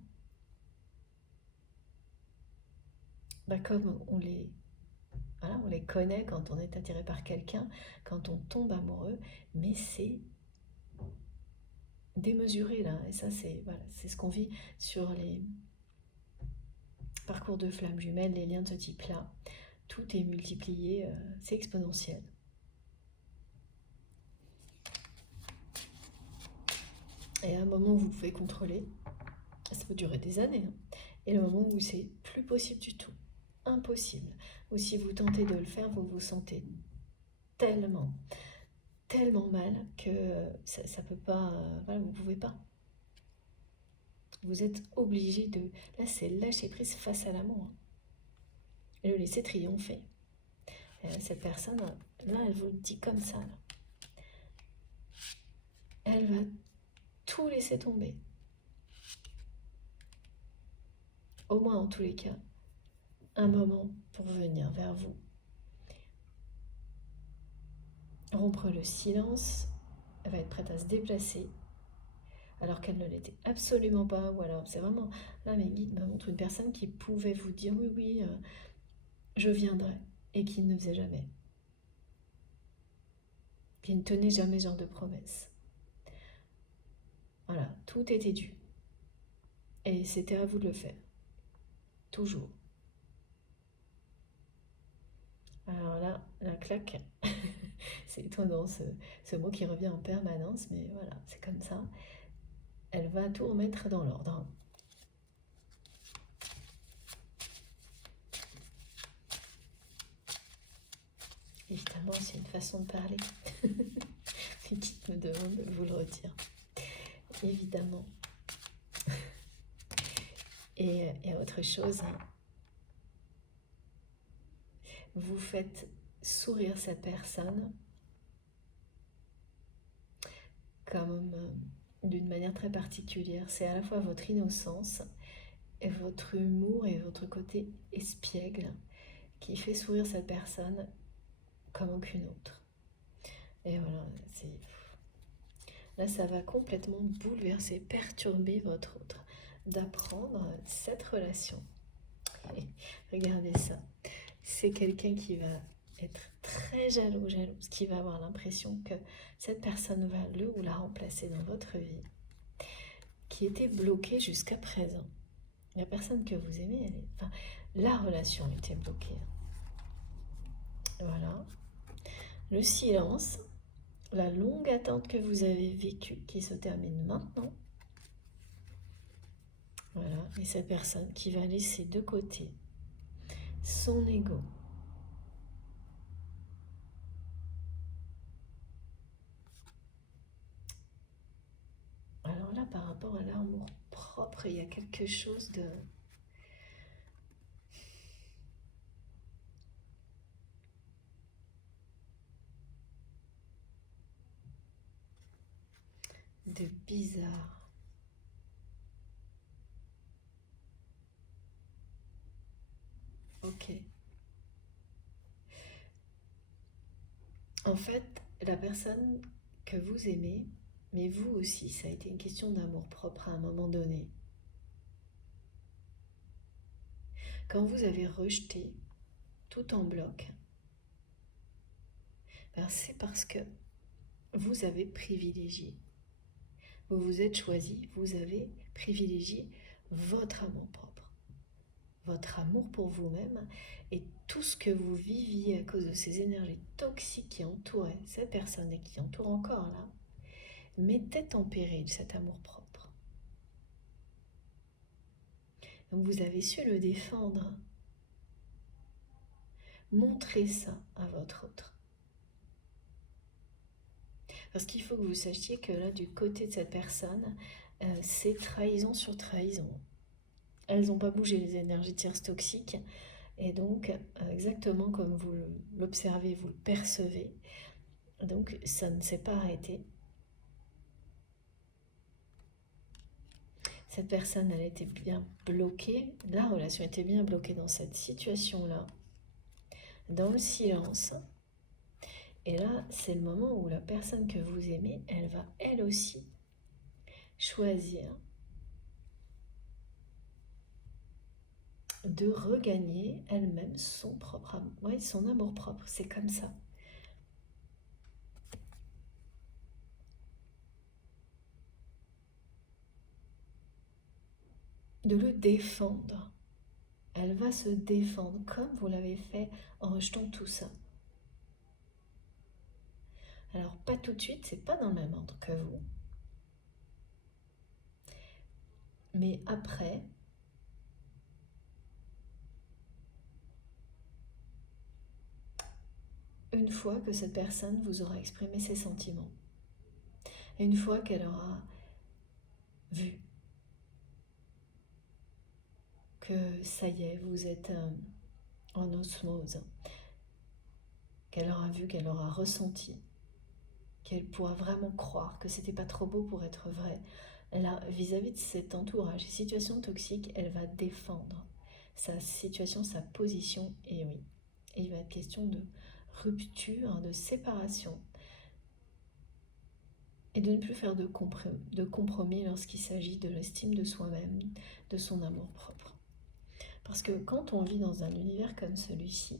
Comme on les connaît quand on est attiré par quelqu'un, quand on tombe amoureux, mais c'est démesuré là. Et ça, c'est ce qu'on vit sur les parcours de flammes jumelles, les liens de ce type-là. Tout est multiplié, c'est exponentiel. Et à un moment où vous pouvez contrôler, ça peut durer des années, et le moment où c'est plus possible du tout, impossible, ou si vous tentez de le faire, vous vous sentez tellement mal que ça peut pas, voilà, vous pouvez pas. Vous êtes obligé de, là c'est lâcher prise face à l'amour, et le laisser triompher. Cette personne, là elle vous le dit comme ça, là. Elle va tout laisser tomber. Au moins en tous les cas, un moment pour venir vers vous. Rompre le silence, elle va être prête à se déplacer, alors qu'elle ne l'était absolument pas. Ou alors, c'est vraiment, là mes guides me montrent une personne qui pouvait vous dire oui, je viendrai, et qui ne faisait jamais. Qui ne tenait jamais ce genre de promesse. Voilà, tout était dû. Et c'était à vous de le faire. Toujours. Alors là, la claque, c'est étonnant ce mot qui revient en permanence, mais voilà, c'est comme ça. Elle va tout remettre dans l'ordre. Évidemment, c'est une façon de parler. Les guides me demandent de vous le redire. Évidemment. Et autre chose, vous faites sourire cette personne comme d'une manière très particulière. C'est à la fois votre innocence et votre humour et votre côté espiègle qui fait sourire cette personne comme aucune autre. Et voilà, là ça va complètement bouleverser, perturber votre autre, d'apprendre cette relation. Et regardez ça, c'est quelqu'un qui va être très jalouse, qui va avoir l'impression que cette personne va le ou la remplacer dans votre vie, qui était bloquée jusqu'à présent. La personne que vous aimez, la relation était bloquée. Voilà. Le silence, la longue attente que vous avez vécue, qui se termine maintenant. Voilà. Et cette personne qui va laisser de côté son ego. Alors là, par rapport à l'amour propre, il y a quelque chose de bizarre. Ok. En fait, la personne que vous aimez, mais vous aussi, ça a été une question d'amour propre à un moment donné. Quand vous avez rejeté tout en bloc, c'est parce que vous avez privilégié. Vous vous êtes choisi, vous avez privilégié votre amour propre, votre amour pour vous-même et tout ce que vous viviez à cause de ces énergies toxiques qui entouraient cette personne et qui entourent encore là, mettait en péril cet amour propre. Donc vous avez su le défendre. Montrez ça à votre autre. Parce qu'il faut que vous sachiez que là, du côté de cette personne, c'est trahison sur trahison. Elles n'ont pas bougé les énergies tierces toxiques. Et donc, exactement comme vous l'observez, vous le percevez, donc ça ne s'est pas arrêté. Cette personne, elle était bien bloquée, la relation était bien bloquée dans cette situation-là, dans le silence. Et là, c'est le moment où la personne que vous aimez, elle va elle aussi choisir de regagner elle-même son propre amour, ouais, son amour propre, c'est comme ça. De le défendre. Elle va se défendre comme vous l'avez fait en rejetant tout ça. Alors pas tout de suite, c'est pas dans le même ordre que vous. Mais après, une fois que cette personne vous aura exprimé ses sentiments, et une fois qu'elle aura vu que ça y est, vous êtes en osmose, qu'elle aura vu, qu'elle aura ressenti, qu'elle pourra vraiment croire que c'était pas trop beau pour être vrai, là, vis-à-vis de cet entourage, situation toxique, elle va défendre sa situation, sa position, et oui, il va être question de rupture, de séparation, et de ne plus faire de compromis lorsqu'il s'agit de l'estime de soi-même, de son amour propre. Parce que quand on vit dans un univers comme celui-ci,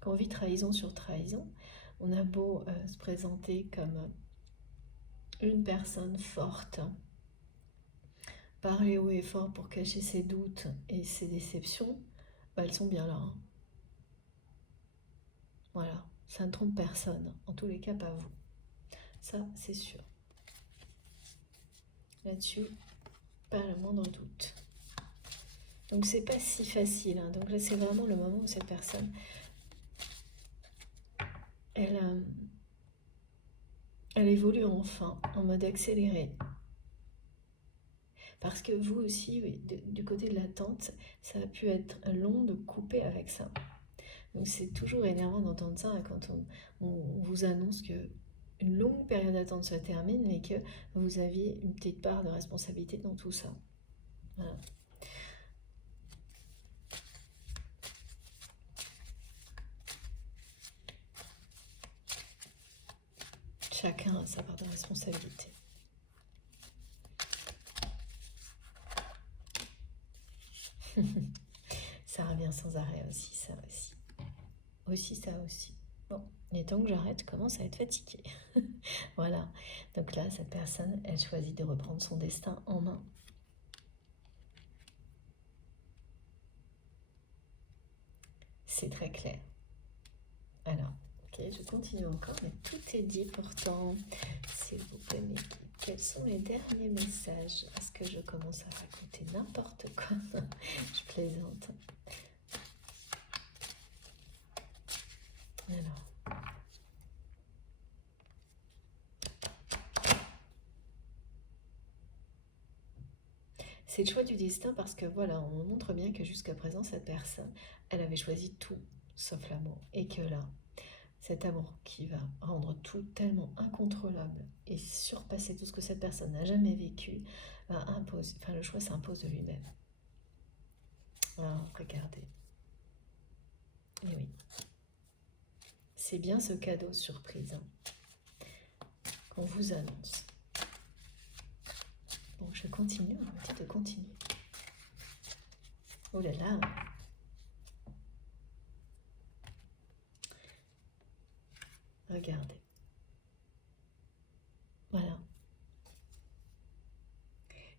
quand on vit trahison sur trahison, on a beau se présenter comme une personne forte, parler haut et fort pour cacher ses doutes et ses déceptions, elles sont bien là. Hein. Voilà, ça ne trompe personne, en tous les cas pas vous. Ça, c'est sûr. Là-dessus, pas le moindre doute. Donc c'est pas si facile. Hein. Donc là, c'est vraiment le moment où cette personne, elle évolue enfin en mode accéléré. Parce que vous aussi, oui, du côté de l'attente, ça a pu être long de couper avec ça. Donc c'est toujours énervant d'entendre ça quand on vous annonce que une longue période d'attente se termine, mais que vous aviez une petite part de responsabilité dans tout ça. Voilà. Chacun a sa part de responsabilité. Ça revient sans arrêt aussi, ça aussi. Aussi, ça aussi. Bon, il est temps que j'arrête, je commence à être fatiguée. Voilà. Donc là, cette personne, elle choisit de reprendre son destin en main. C'est très clair. Alors, ok, je continue encore, mais tout est dit pourtant. S'il vous plaît, mais quels sont les derniers messages? Est-ce que je commence à raconter n'importe quoi? Je plaisante. Alors. C'est le choix du destin parce que voilà, on montre bien que jusqu'à présent, cette personne, elle avait choisi tout sauf l'amour. Et que là, cet amour qui va rendre tout tellement incontrôlable et surpasser tout ce que cette personne n'a jamais vécu, va imposer, enfin le choix s'impose de lui-même. Alors, regardez. Et oui. C'est bien ce cadeau surprise qu'on vous annonce. Bon, je continue, on va dire de continuer. Oh là là. Regardez. Voilà.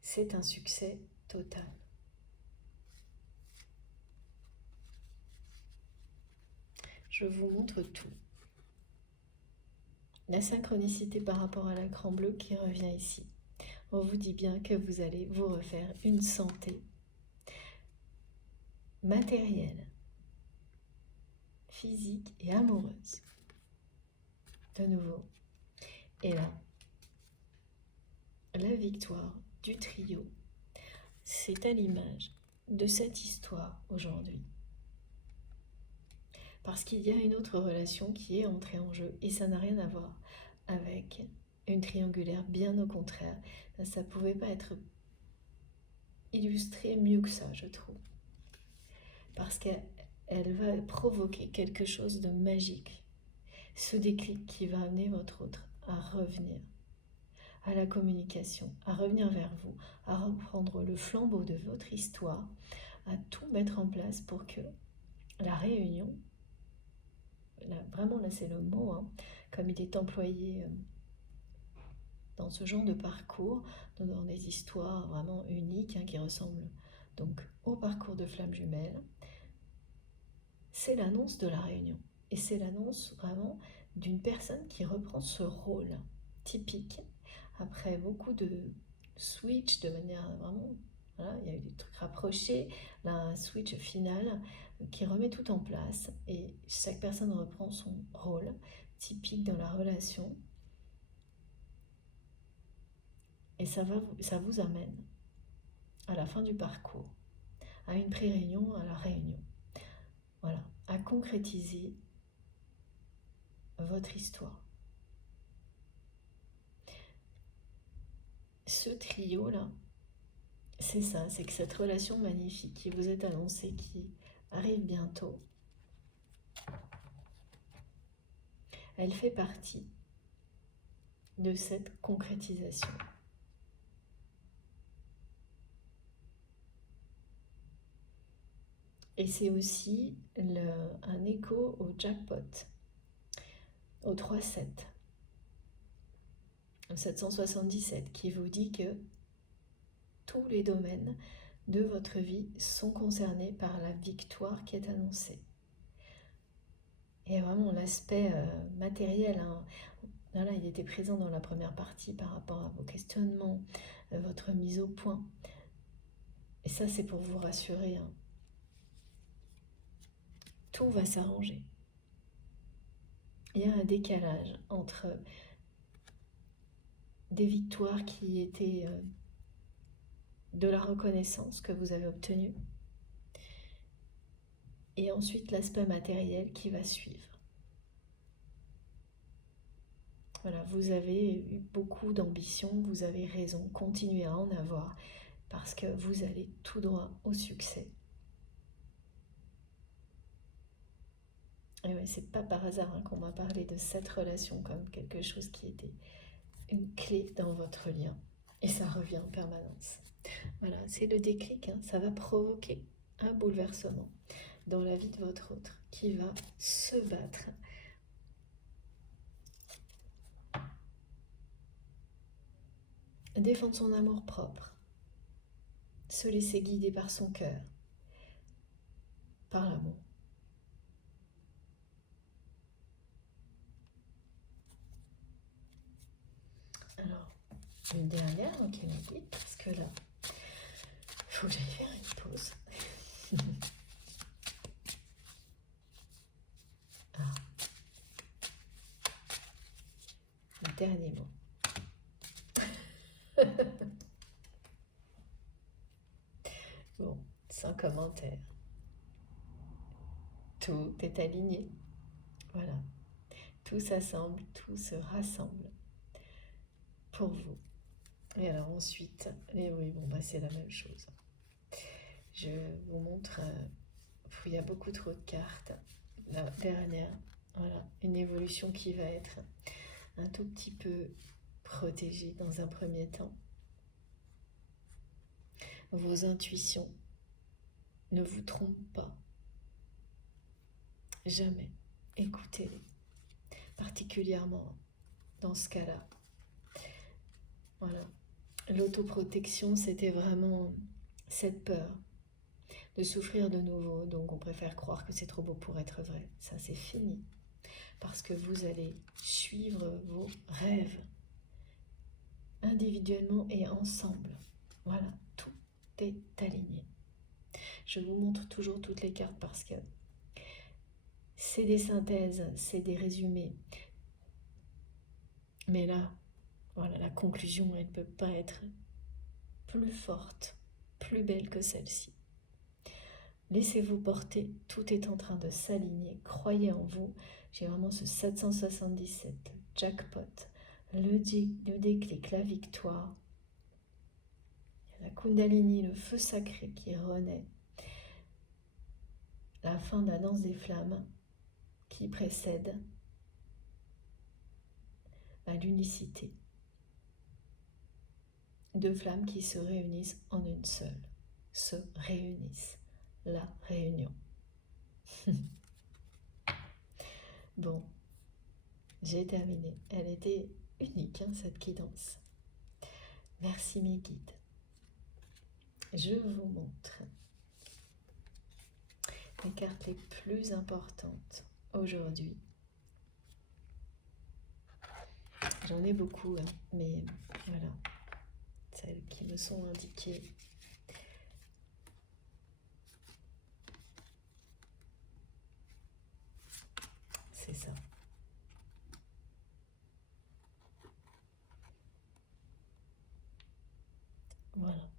C'est un succès total. Je vous montre tout. La synchronicité par rapport à l'écran bleu qui revient ici. On vous dit bien que vous allez vous refaire une santé matérielle, physique et amoureuse. De nouveau. Et là, la victoire du trio, c'est à l'image de cette histoire aujourd'hui. Parce qu'il y a une autre relation qui est entrée en jeu et ça n'a rien à voir avec une triangulaire, bien au contraire. Ça ne pouvait pas être illustré mieux que ça, je trouve. Parce qu'elle va provoquer quelque chose de magique. Ce déclic qui va amener votre autre à revenir à la communication, à revenir vers vous, à reprendre le flambeau de votre histoire, à tout mettre en place pour que la réunion, là, vraiment là c'est le mot, hein, comme il est employé dans ce genre de parcours, dans des histoires vraiment uniques qui ressemblent donc au parcours de Flamme Jumelle, c'est l'annonce de la réunion. Et c'est l'annonce vraiment d'une personne qui reprend ce rôle typique après beaucoup de switch de manière vraiment... Voilà, il y a eu des trucs rapprochés, là un switch final qui remet tout en place et chaque personne reprend son rôle typique dans la relation. Et ça vous amène à la fin du parcours, à une pré-réunion, à la réunion. Voilà, à concrétiser votre histoire. Ce trio-là, c'est ça, c'est que cette relation magnifique qui vous est annoncée, qui arrive bientôt, elle fait partie de cette concrétisation. Et c'est aussi un écho au jackpot, au 3-7, au 777, qui vous dit que tous les domaines de votre vie sont concernés par la victoire qui est annoncée. Et vraiment l'aspect matériel, hein, voilà, il était présent dans la première partie par rapport à vos questionnements, votre mise au point. Et ça, c'est pour vous rassurer. Hein. Tout va s'arranger. Il y a un décalage entre des victoires qui étaient de la reconnaissance que vous avez obtenue et ensuite l'aspect matériel qui va suivre. Voilà, vous avez eu beaucoup d'ambition, vous avez raison, continuez à en avoir parce que vous allez tout droit au succès. Et oui, c'est pas par hasard qu'on m'a parlé de cette relation comme quelque chose qui était une clé dans votre lien. Et ça revient en permanence. Voilà, c'est le déclic, ça va provoquer un bouleversement dans la vie de votre autre qui va se battre. Défendre son amour propre, se laisser guider par son cœur, par l'amour. Alors, une dernière qui me dit, parce que là, il faut que j'aille faire une pause. Ah. Le dernier mot. Bon, sans commentaire. Tout est aligné. Voilà. Tout s'assemble, tout se rassemble pour vous. Et alors ensuite, et oui, bon, bah, c'est la même chose. Je vous montre, il y a beaucoup trop de cartes. La dernière, voilà, une évolution qui va être un tout petit peu protégée dans un premier temps. Vos intuitions ne vous trompent pas. Jamais. Écoutez-les. Particulièrement dans ce cas-là. Voilà. L'autoprotection, c'était vraiment cette peur de souffrir de nouveau. Donc on préfère croire que c'est trop beau pour être vrai. Ça, c'est fini. Parce que vous allez suivre vos rêves individuellement et ensemble. Voilà, tout est aligné. Je vous montre toujours toutes les cartes parce que c'est des synthèses, c'est des résumés. Mais là, voilà, la conclusion, elle ne peut pas être plus forte, plus belle que celle-ci. Laissez-vous porter, tout est en train de s'aligner, croyez en vous. J'ai vraiment ce 777, jackpot, le déclic, la victoire. La Kundalini, le feu sacré qui renaît. La fin de la danse des flammes qui précède l'unicité. Deux flammes qui se réunissent en une seule, se réunissent. La réunion. Bon, j'ai terminé. Elle était unique, cette guidance. Merci mes guides. Je vous montre les cartes les plus importantes aujourd'hui. J'en ai beaucoup, mais voilà, celles qui me sont indiquées. C'est ça. Voilà.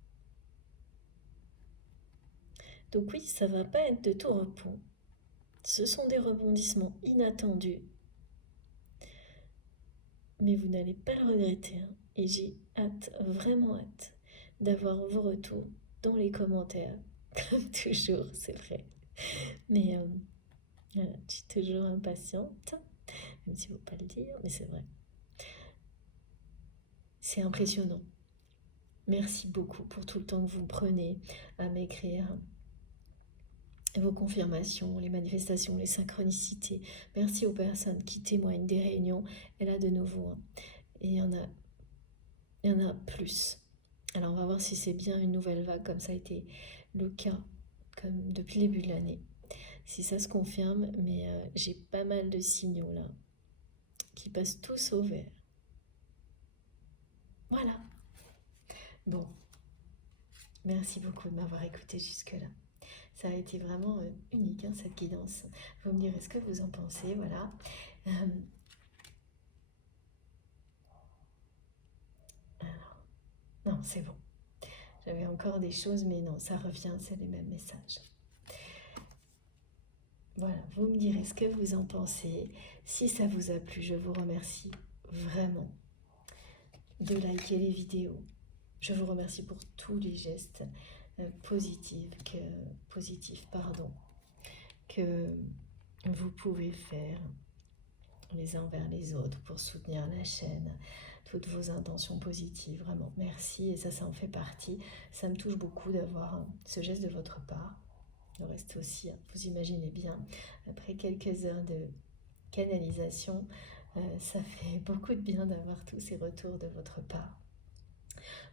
Donc oui, ça va pas être de tout repos. Ce sont des rebondissements inattendus. Mais vous n'allez pas le regretter. Et j'ai hâte, vraiment hâte, d'avoir vos retours dans les commentaires. Comme toujours, c'est vrai. Mais voilà, je suis toujours impatiente. Même s'il ne faut pas le dire, mais c'est vrai. C'est impressionnant. Merci beaucoup pour tout le temps que vous prenez à m'écrire vos confirmations, les manifestations, les synchronicités. Merci aux personnes qui témoignent des réunions. Et là, de nouveau, et il y en a plus. Alors, on va voir si c'est bien une nouvelle vague, comme ça a été le cas comme depuis le début de l'année. Si ça se confirme, mais j'ai pas mal de signaux là, qui passent tous au vert. Voilà. Bon. Merci beaucoup de m'avoir écouté jusque-là. Ça a été vraiment unique, cette guidance. Vous me direz ce que vous en pensez, voilà. Alors, non, c'est bon. J'avais encore des choses, mais non, ça revient, c'est les mêmes messages. Voilà, vous me direz ce que vous en pensez. Si ça vous a plu, je vous remercie vraiment de liker les vidéos. Je vous remercie pour tous les gestes positifs, que vous pouvez faire les uns envers les autres pour soutenir la chaîne, toutes vos intentions positives, vraiment merci, et ça en fait partie. Ça me touche beaucoup d'avoir ce geste de votre part. Le reste aussi, vous imaginez bien, après quelques heures de canalisation, ça fait beaucoup de bien d'avoir tous ces retours de votre part.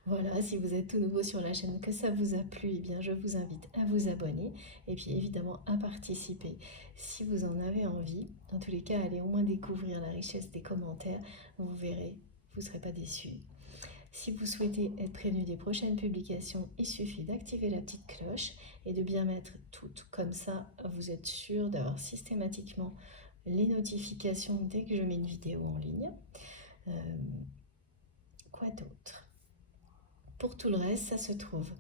Voilà, si vous êtes tout nouveau sur la chaîne, que ça vous a plu, eh bien je vous invite à vous abonner et puis évidemment à participer si vous en avez envie. En tous les cas, allez au moins découvrir la richesse des commentaires, vous verrez, vous ne serez pas déçus. Si vous souhaitez être prévenu des prochaines publications, il suffit d'activer la petite cloche et de bien mettre toutes. Comme ça, vous êtes sûr d'avoir systématiquement les notifications dès que je mets une vidéo en ligne. Quoi d'autre? Pour tout le reste, ça se trouve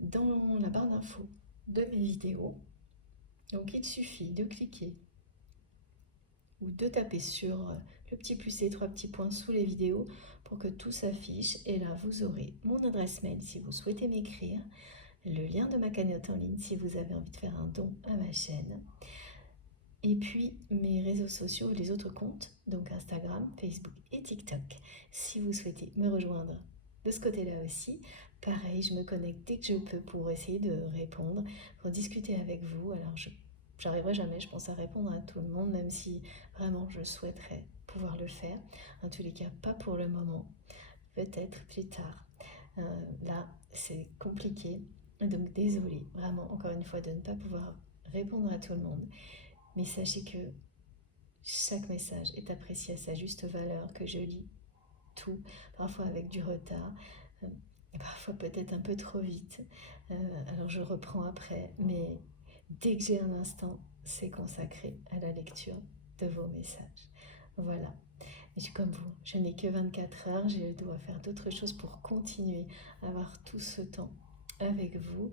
dans la barre d'infos de mes vidéos. Donc il suffit de cliquer ou de taper sur le petit plus et 3 petits points sous les vidéos pour que tout s'affiche. Et là, vous aurez mon adresse mail si vous souhaitez m'écrire, le lien de ma cagnotte en ligne si vous avez envie de faire un don à ma chaîne. Et puis mes réseaux sociaux, les autres comptes, donc Instagram, Facebook et TikTok. Si vous souhaitez me rejoindre de ce côté-là aussi, pareil, je me connecte dès que je peux pour essayer de répondre, pour discuter avec vous. Alors j'arriverai jamais, je pense, à répondre à tout le monde, même si vraiment je souhaiterais pouvoir le faire. En tous les cas, pas pour le moment, peut-être plus tard. Là, c'est compliqué, donc désolée, vraiment, encore une fois, de ne pas pouvoir répondre à tout le monde. Mais sachez que chaque message est apprécié à sa juste valeur, que je lis tout, parfois avec du retard, parfois peut-être un peu trop vite. Alors je reprends après, mais dès que j'ai un instant, c'est consacré à la lecture de vos messages. Voilà. Et je suis comme vous, je n'ai que 24 heures, je dois faire d'autres choses pour continuer à avoir tout ce temps avec vous.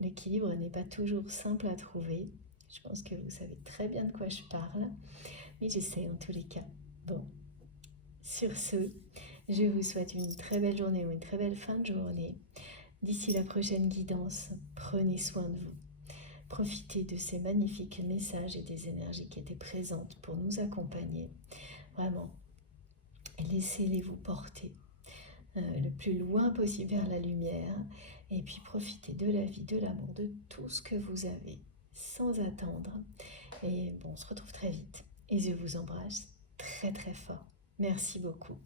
L'équilibre n'est pas toujours simple à trouver. Je pense que vous savez très bien de quoi je parle, mais j'essaie en tous les cas. Bon, sur ce, je vous souhaite une très belle journée ou une très belle fin de journée. D'ici la prochaine guidance, prenez soin de vous. Profitez de ces magnifiques messages et des énergies qui étaient présentes pour nous accompagner. Vraiment, laissez-les vous porter le plus loin possible vers la lumière. Et puis profitez de la vie, de l'amour, de tout ce que vous avez, sans attendre. Et bon, on se retrouve très vite. Et je vous embrasse très très fort. Merci beaucoup.